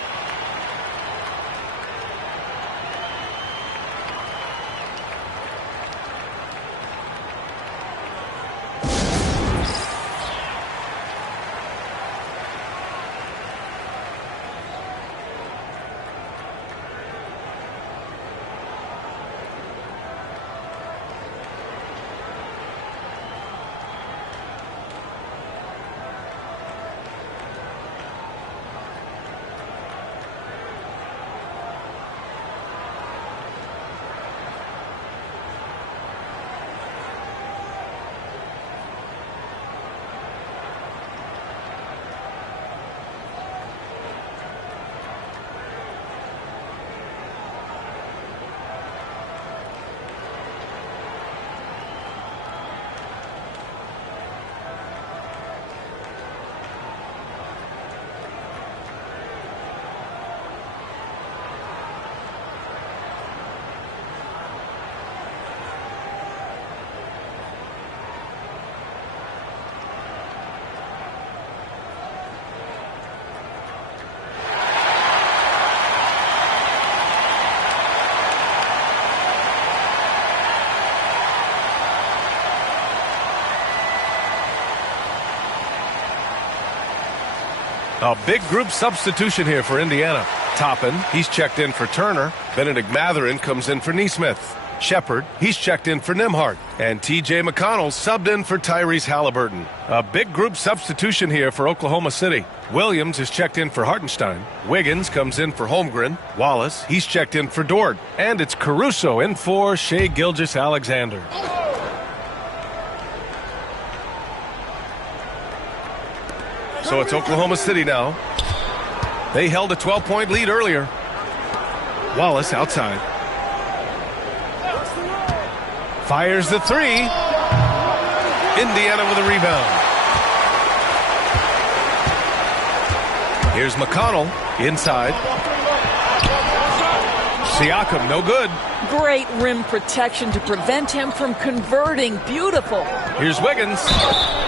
A big group substitution here for Indiana. Toppin, he's checked in for Turner. Benedict Mathurin comes in for Neesmith. Shepard, he's checked in for Nembhard. And T.J. McConnell subbed in for Tyrese Halliburton. A big group substitution here for Oklahoma City. Williams is checked in for Hartenstein. Wiggins comes in for Holmgren. Wallace, he's checked in for Dort. And it's Caruso in for Shai Gilgeous-Alexander. So it's Oklahoma City now. They held a 12-point lead earlier. Wallace outside. Fires the three. Indiana with a rebound. Here's McConnell inside. Siakam, no good. Great rim protection to prevent him from converting. Beautiful. Here's Wiggins.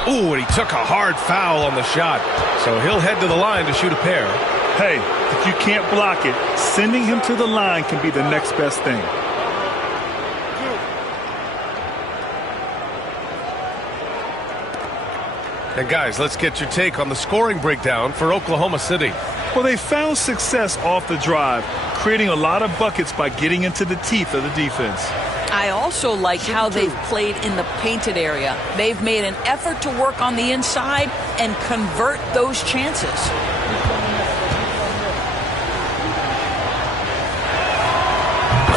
Ooh, and he took a hard foul on the shot. So he'll head to the line to shoot a pair. Hey, if you can't block it, sending him to the line can be the next best thing. And guys, let's get your take on the scoring breakdown for Oklahoma City. Well, they found success off the drive, creating a lot of buckets by getting into the teeth of the defense. I also like how they've played in the painted area. They've made an effort to work on the inside and convert those chances.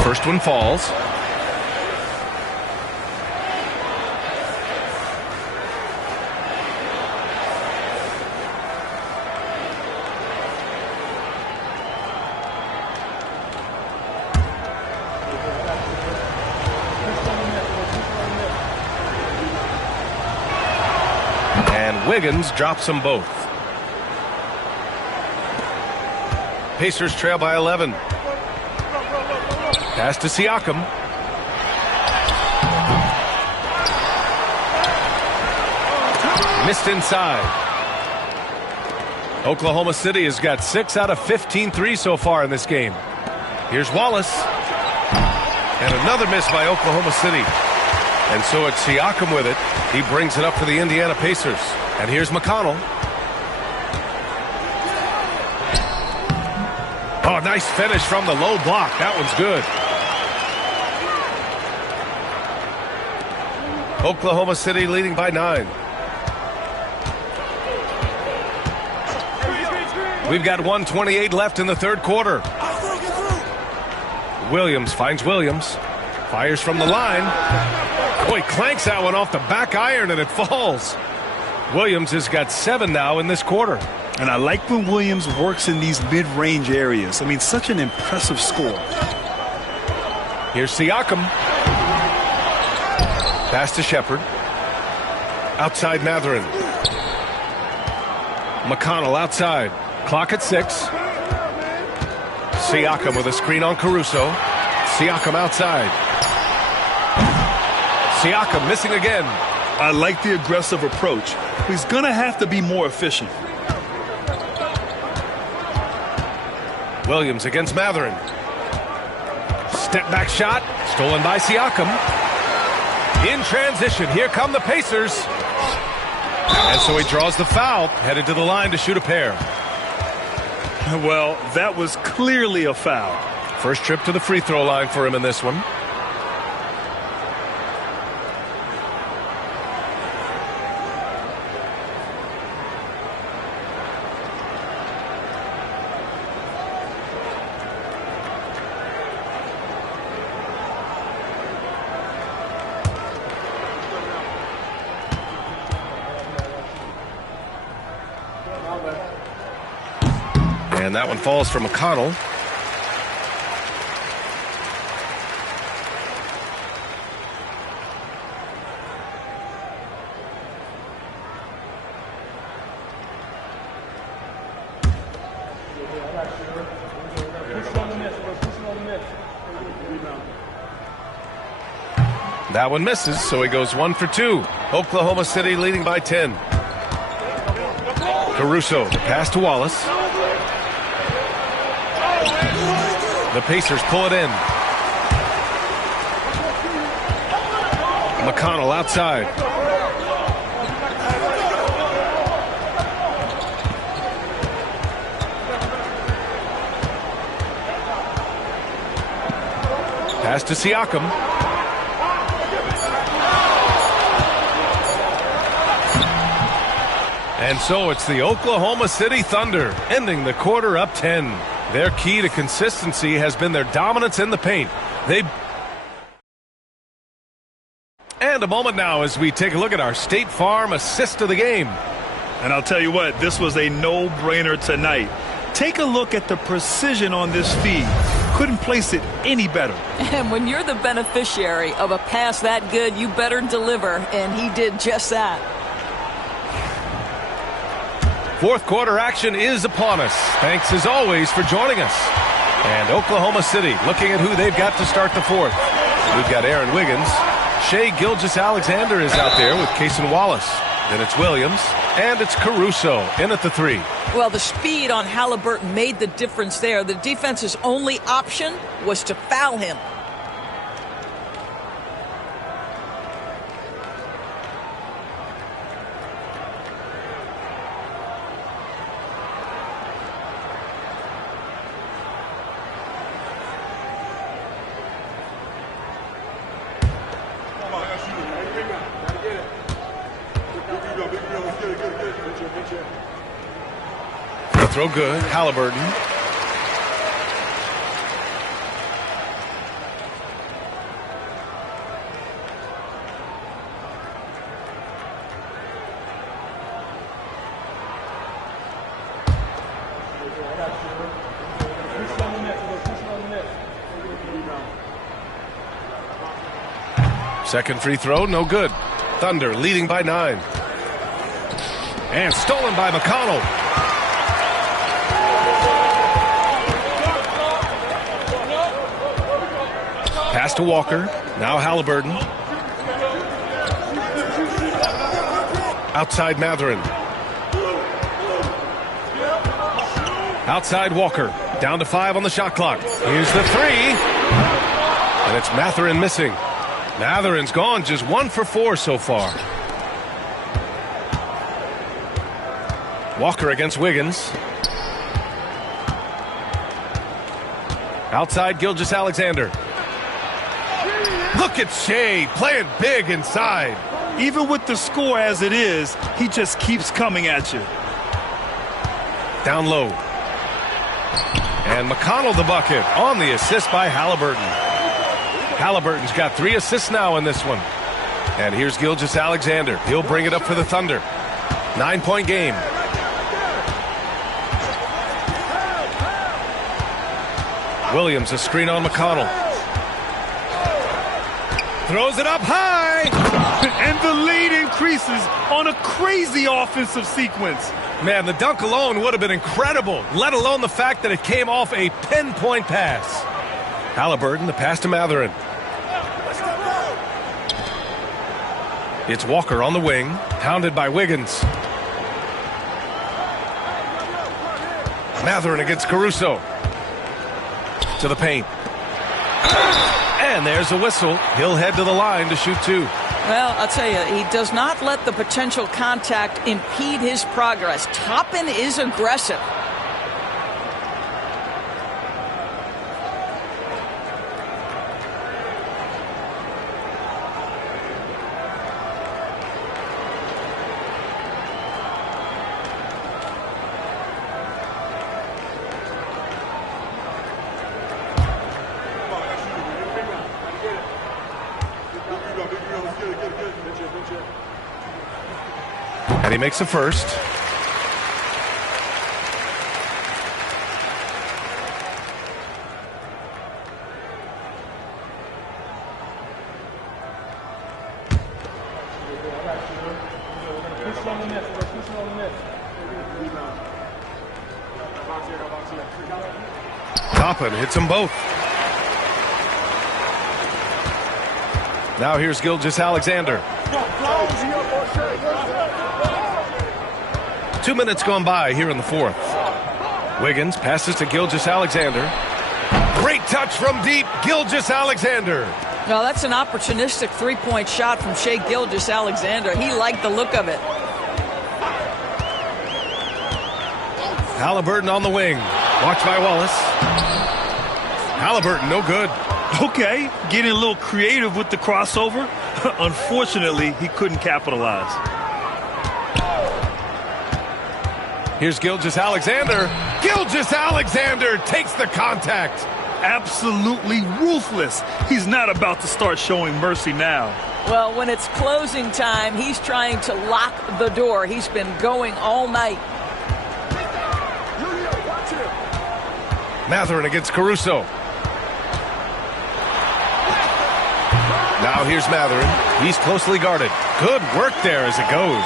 First one falls. Wiggins drops them both. Pacers trail by 11. Pass to Siakam. Missed inside. Oklahoma City has got 6 out of 15 threes so far in this game. Here's Wallace. And another miss by Oklahoma City. And so it's Siakam with it. He brings it up for the Indiana Pacers. And here's McConnell. Oh, nice finish from the low block. That one's good. Oklahoma City leading by 9. We've got 1:28 left in the third quarter. Williams finds Williams. Fires from the line. Oh, he clanks that one off the back iron and it falls. Williams has got 7 now in this quarter. And I like when Williams works in these mid-range areas. I mean, such an impressive score. Here's Siakam. Pass to Shepard. Outside Mathurin. McConnell outside. Clock at 6. Siakam with a screen on Caruso. Siakam outside. Siakam missing again. I like the aggressive approach. He's going to have to be more efficient. Williams against Mathurin. Step back shot. Stolen by Siakam. In transition. Here come the Pacers. And so he draws the foul. Headed to the line to shoot a pair. Well, that was clearly a foul. First trip to the free throw line for him in this one. And that one falls for McConnell. That one misses, so he goes 1 for 2. Oklahoma City leading by 10. Caruso, the pass to Wallace. The Pacers pull it in. McConnell outside. Pass to Siakam. And so it's the Oklahoma City Thunder ending the quarter up 10. Their key to consistency has been their dominance in the paint. And a moment now as we take a look at our State Farm assist of the game. And I'll tell you what, this was a no-brainer tonight. Take a look at the precision on this feed. Couldn't place it any better. And when you're the beneficiary of a pass that good, you better deliver, and he did just that. Fourth quarter action is upon us. Thanks as always for joining us. And Oklahoma City looking at who they've got to start the fourth. We've got Aaron Wiggins. Shai Gilgeous-Alexander is out there with Cason Wallace. Then it's Williams, and it's Caruso in at the 3. Well, the speed on Halliburton made the difference there. The defense's only option was to foul him. Throw good. Halliburton. Second free throw, no good. Thunder leading by 9. And stolen by McConnell. Pass to Walker. Now Halliburton. Outside Mathurin. Outside Walker. Down to 5 on the shot clock. Here's the 3. And it's Mathurin missing. Mathurin's gone just 1 for 4 so far. Walker against Wiggins. Outside Gilgeous-Alexander. Look at Shai playing big inside. Even with the score as it is, he just keeps coming at you. Down low. And McConnell the bucket on the assist by Halliburton. Halliburton's got 3 assists now in this one. And here's Gilgeous-Alexander. He'll bring it up for the Thunder. 9-point game. Williams a screen on McConnell. Throws it up high. And the lead increases on a crazy offensive sequence. Man, the dunk alone would have been incredible, let alone the fact that it came off a pinpoint pass. Halliburton, the pass to Mathurin. It's Walker on the wing, hounded by Wiggins. Mathurin against Caruso. To the paint. And there's a whistle. He'll head to the line to shoot 2. Well, I'll tell you, he does not let the potential contact impede his progress. Toppin is aggressive. And he makes a first. Toppin hits them both. Now here's Gilgeous-Alexander. 2 minutes gone by here in the fourth. Wiggins passes to Gilgeous-Alexander. Great touch from deep, Gilgeous-Alexander. Well, that's an opportunistic three-point shot from Shai Gilgeous-Alexander. He liked the look of it. Halliburton on the wing. Watched by Wallace. Halliburton, no good. Okay, getting a little creative with the crossover. Unfortunately, he couldn't capitalize. Here's Gilgeous-Alexander. Gilgeous-Alexander takes the contact. Absolutely ruthless. He's not about to start showing mercy now. Well, when it's closing time, he's trying to lock the door. He's been going all night. Mathurin against Caruso. Now here's Mathurin. He's closely guarded. Good work there as it goes.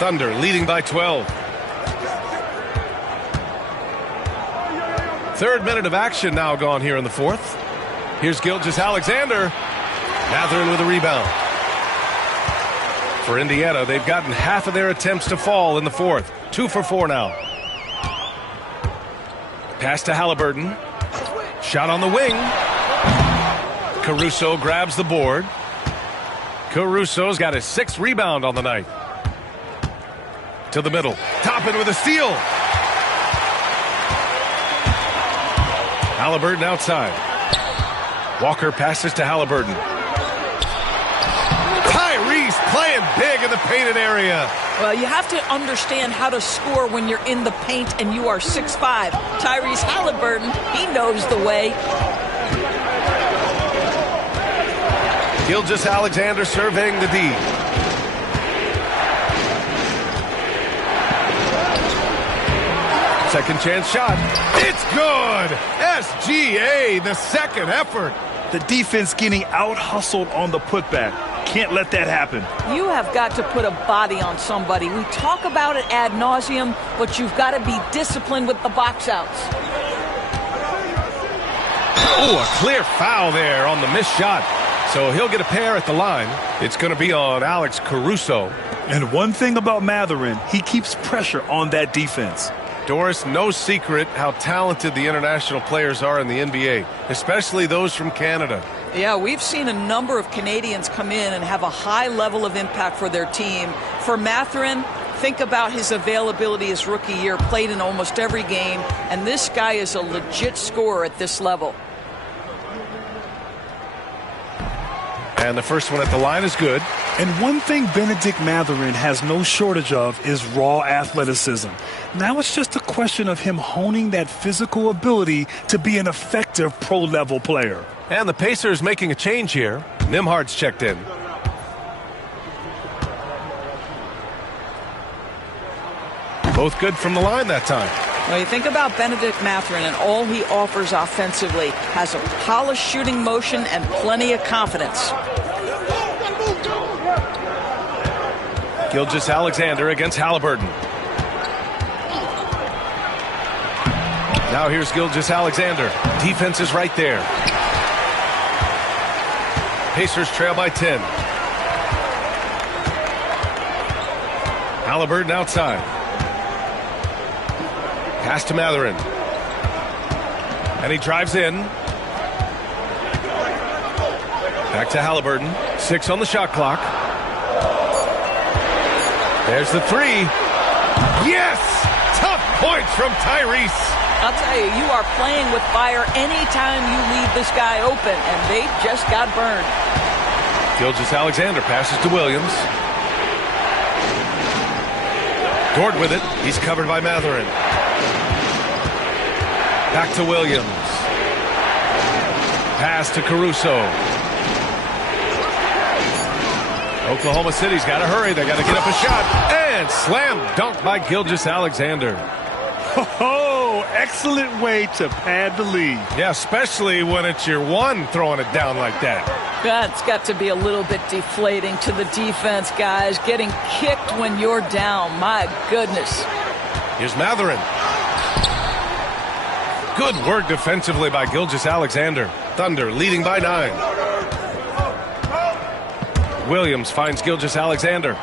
Thunder leading by 12. Third minute of action now gone here in the fourth. Here's Gilgeous-Alexander. Mathurin with a rebound. For Indiana, they've gotten half of their attempts to fall in the fourth. 2 for 4 now. Pass to Halliburton. Shot on the wing. Caruso grabs the board. Caruso's got his 6th rebound on the night. To the middle. Toppin with a steal. Halliburton outside. Walker passes to Halliburton. Tyrese playing big in the painted area. Well, you have to understand how to score when you're in the paint and you are 6'5". Tyrese Halliburton, he knows the way. Gilgeous-Alexander surveying the D. Second chance shot. It's good. SGA, the second effort. The defense getting out-hustled on the putback. Can't let that happen. You have got to put a body on somebody. We talk about it ad nauseum, but you've got to be disciplined with the box outs. Oh, a clear foul there on the missed shot. So he'll get a pair at the line. It's going to be on Alex Caruso. And one thing about Mathurin, he keeps pressure on that defense. Doris, no secret how talented the international players are in the NBA, especially those from Canada. Yeah, we've seen a number of Canadians come in and have a high level of impact for their team. For Mathurin, think about his availability his rookie year, played in almost every game, and this guy is a legit scorer at this level. And the first one at the line is good. And one thing Bennedict Mathurin has no shortage of is raw athleticism. Now it's just a question of him honing that physical ability to be an effective pro-level player. And the Pacers making a change here. Nembhard's checked in. Both good from the line that time. Well, you think about Bennedict Mathurin and all he offers offensively. Has a polished shooting motion and plenty of confidence. Gilgeous-Alexander against Halliburton. Now here's Gilgeous-Alexander. Defense is right there. Pacers trail by 10. Halliburton outside. Pass to Mathurin. And he drives in. Back to Halliburton. 6 on the shot clock. There's the 3. Yes! Tough points from Tyrese. I'll tell you, you are playing with fire anytime you leave this guy open, and they just got burned. Gilgeous-Alexander passes to Williams. Dort with it. He's covered by Mathurin. Back to Williams. Pass to Caruso. Oklahoma City's got to hurry. They got to get up a shot. And slam dunk by Gilgeous-Alexander. Oh, excellent way to pad the lead. Yeah, especially when it's your one throwing it down like that. That's got to be a little bit deflating to the defense, guys. Getting kicked when you're down. My goodness. Here's Mathurin. Good work defensively by Gilgeous-Alexander. Thunder leading by 9. Williams finds Gilgeous-Alexander.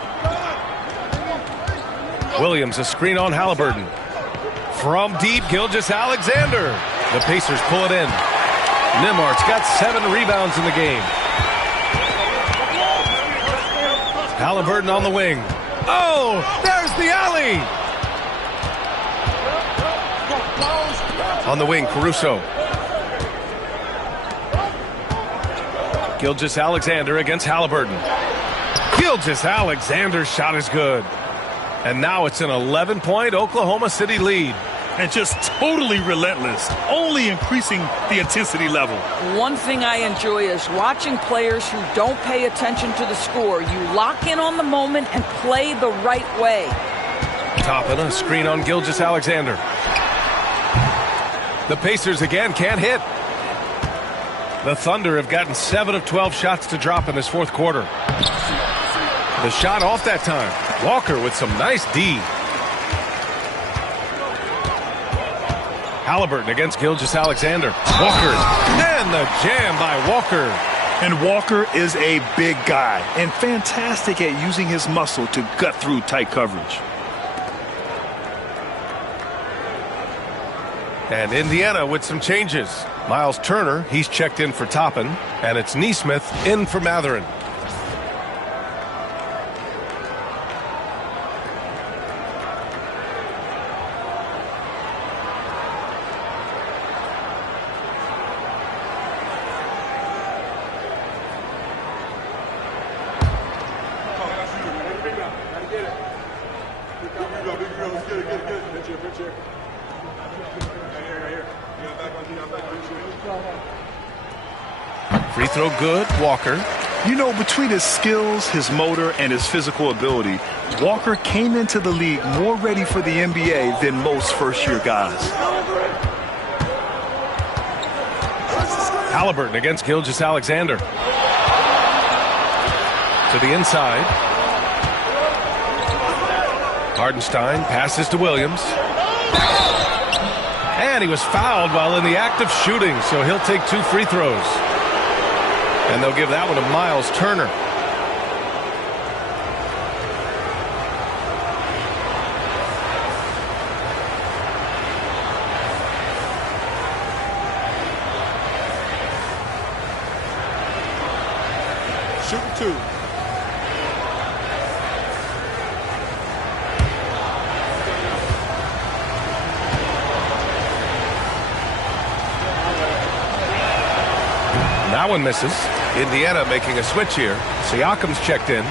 Williams, a screen on Halliburton. From deep, Gilgeous-Alexander. The Pacers pull it in. Nembhard's got 7 rebounds in the game. Halliburton on the wing. Oh, there's the alley. On the wing, Caruso. Gilgeous-Alexander against Halliburton. Gilgeous-Alexander's shot is good. And now it's an 11-point Oklahoma City lead. And just totally relentless, only increasing the intensity level. One thing I enjoy is watching players who don't pay attention to the score. You lock in on the moment and play the right way. Toppin, a screen on Gilgeous-Alexander. The Pacers again can't hit. The Thunder have gotten 7 of 12 shots to drop in this fourth quarter. The shot off that time. Walker with some nice D. Halliburton against Gilgeous-Alexander. Walker. And the jam by Walker. And Walker is a big guy and fantastic at using his muscle to gut through tight coverage. And Indiana with some changes. Miles Turner, he's checked in for Toppin. And it's Nesmith in for Mathurin. Free throw good, Walker. You know, between his skills, his motor, and his physical ability, Walker came into the league more ready for the NBA than most first-year guys. Halliburton against Gilgeous-Alexander. To the inside. Hardenstein passes to Williams. And he was fouled while in the act of shooting, so he'll take 2 free throws. And they'll give that one to Miles Turner. Shooting 2. That one misses. Indiana making a switch here. Siakam's checked in.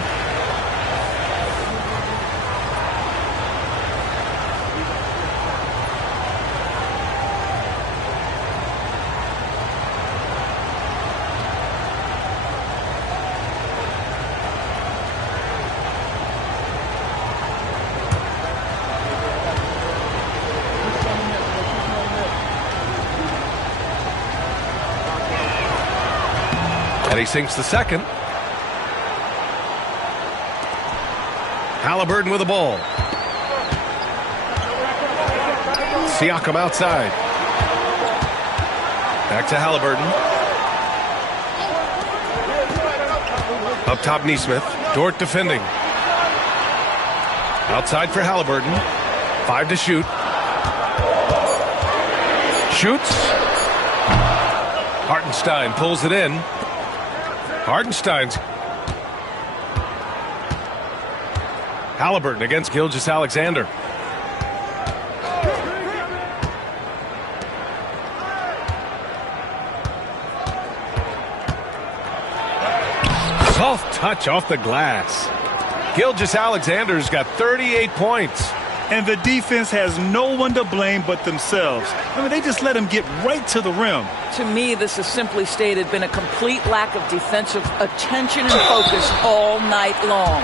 And he sinks the second. Halliburton with the ball. Siakam outside. Back to Halliburton. Up top, Nesmith. Dort defending. Outside for Halliburton. 5 to shoot. Shoots. Hartenstein pulls it in. Hartenstein's. Halliburton against Gilgeous-Alexander. Soft touch off the glass. Gilgeous-Alexander's got 38 points. And the defense has no one to blame but themselves. I mean, they just let him get right to the rim. To me, this has simply stated been a complete lack of defensive attention and focus all night long.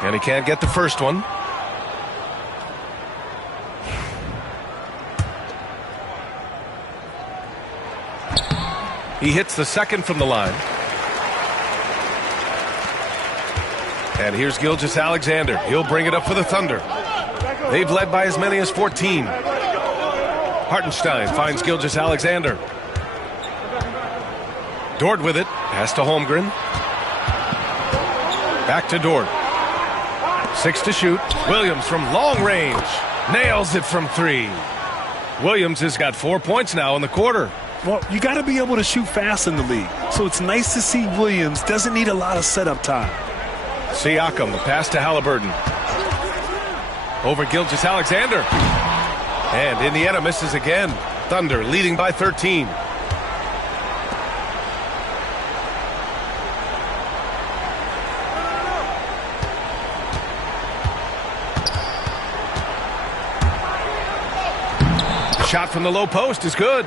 And he can't get the first one. He hits the second from the line. And here's Gilgeous-Alexander. He'll bring it up for the Thunder. They've led by as many as 14. Hartenstein finds Gilgeous-Alexander. Dort with it. Pass to Holmgren. Back to Dort. 6 to shoot. Williams from long range. Nails it from 3. Williams has got 4 points now in the quarter. Well, you got to be able to shoot fast in the league. So it's nice to see Williams doesn't need a lot of setup time. Siakam, the pass to Halliburton. Over Gilgeous-Alexander. And Indiana misses again. Thunder leading by 13. Shot from the low post is good.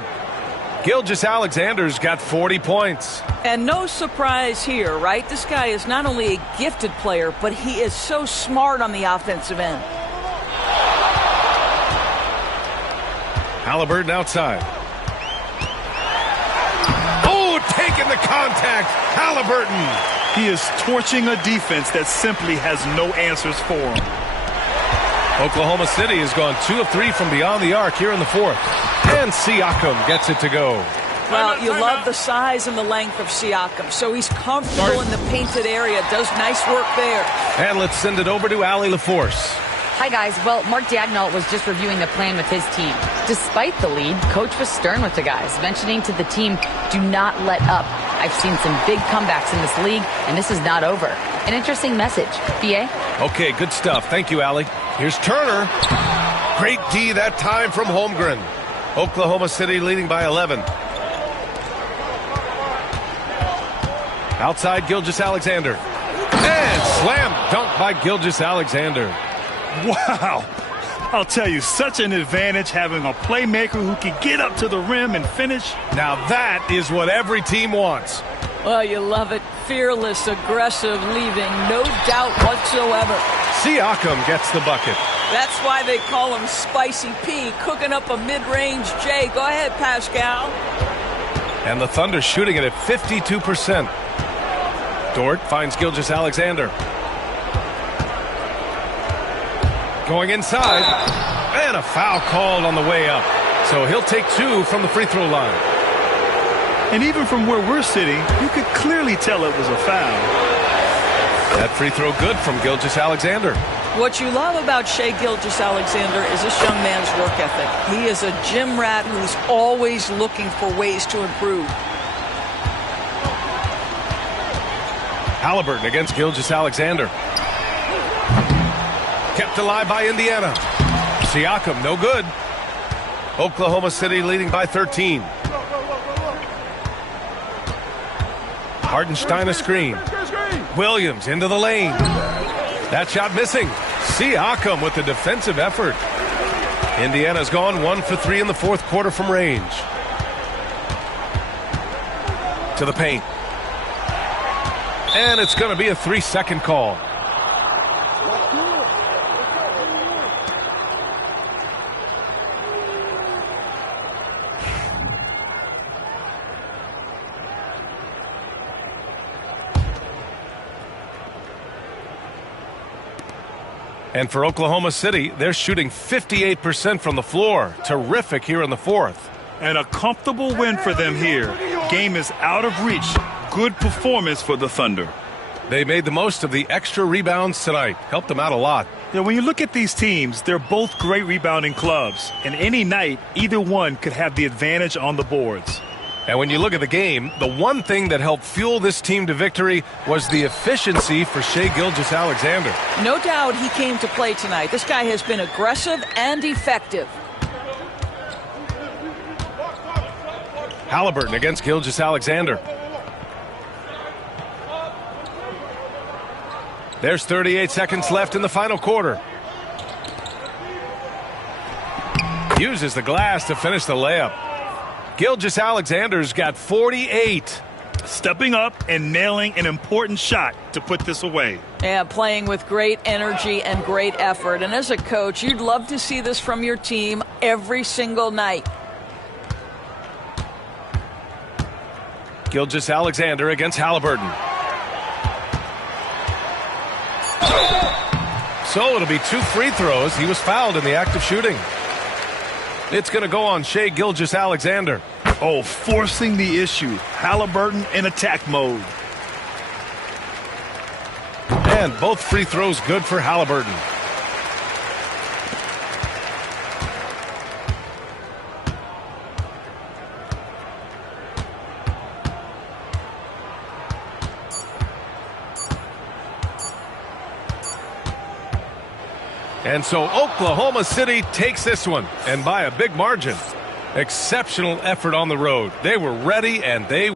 Gilgeous-Alexander's got 40 points. And no surprise here, right? This guy is not only a gifted player, but he is so smart on the offensive end. Halliburton outside. Oh, taking the contact. Halliburton. He is torching a defense that simply has no answers for him. Oklahoma City has gone 2 of 3 from beyond the arc here in the fourth. And Siakam gets it to go. Well, you love the size and the length of Siakam. So he's comfortable in the painted area. Does nice work there. And let's send it over to Allie LaForce. Hi, guys. Well, Mark Daigneault was just reviewing the plan with his team. Despite the lead, Coach was stern with the guys, mentioning to the team, do not let up. I've seen some big comebacks in this league, and this is not over. An interesting message. B.A.? Okay, good stuff. Thank you, Allie. Here's Turner. Great D that time from Holmgren. Oklahoma City leading by 11. Outside Gilgeous-Alexander. And slam dunk by Gilgeous-Alexander. Wow. I'll tell you, such an advantage having a playmaker who can get up to the rim and finish. Now that is what every team wants. Well, you love it. Fearless, aggressive, leaving no doubt whatsoever. Siakam gets the bucket. That's why they call him Spicy P, cooking up a mid-range J. Go ahead, Pascal. And the Thunder shooting it at 52%. Dort finds Gilgeous-Alexander. Going inside. And a foul called on the way up. So he'll take 2 from the free throw line. And even from where we're sitting, you could clearly tell it was a foul. That free throw good from Gilgeous-Alexander. What you love about Shai Gilgeous-Alexander is this young man's work ethic. He is a gym rat who's always looking for ways to improve. Halliburton against Gilgeous-Alexander. Kept alive by Indiana. Siakam, no good. Oklahoma City leading by 13. Hartenstein a screen. Williams into the lane. That shot missing. Siakam with the defensive effort. Indiana's gone 1 for 3 in the fourth quarter from range. To the paint. And it's going to be a 3-second call. And for Oklahoma City, they're shooting 58% from the floor. Terrific here in the fourth. And a comfortable win for them here. Game is out of reach. Good performance for the Thunder. They made the most of the extra rebounds tonight. Helped them out a lot. Yeah, when you look at these teams, they're both great rebounding clubs. And any night, either one could have the advantage on the boards. And when you look at the game, the one thing that helped fuel this team to victory was the efficiency for Shai Gilgeous-Alexander. No doubt he came to play tonight. This guy has been aggressive and effective. Halliburton against Gilgeous-Alexander. There's 38 seconds left in the final quarter. Uses the glass to finish the layup. Gilgeous-Alexander's got 48. Stepping up and nailing an important shot to put this away. Yeah, playing with great energy and great effort. And as a coach, you'd love to see this from your team every single night. Gilgeous-Alexander against Halliburton. So it'll be 2 free throws. He was fouled in the act of shooting. It's going to go on Shai Gilgeous-Alexander. Oh, forcing the issue. Halliburton in attack mode. And both free throws good for Halliburton. And so Oklahoma City takes this one, and by a big margin. Exceptional effort on the road. They were ready, and they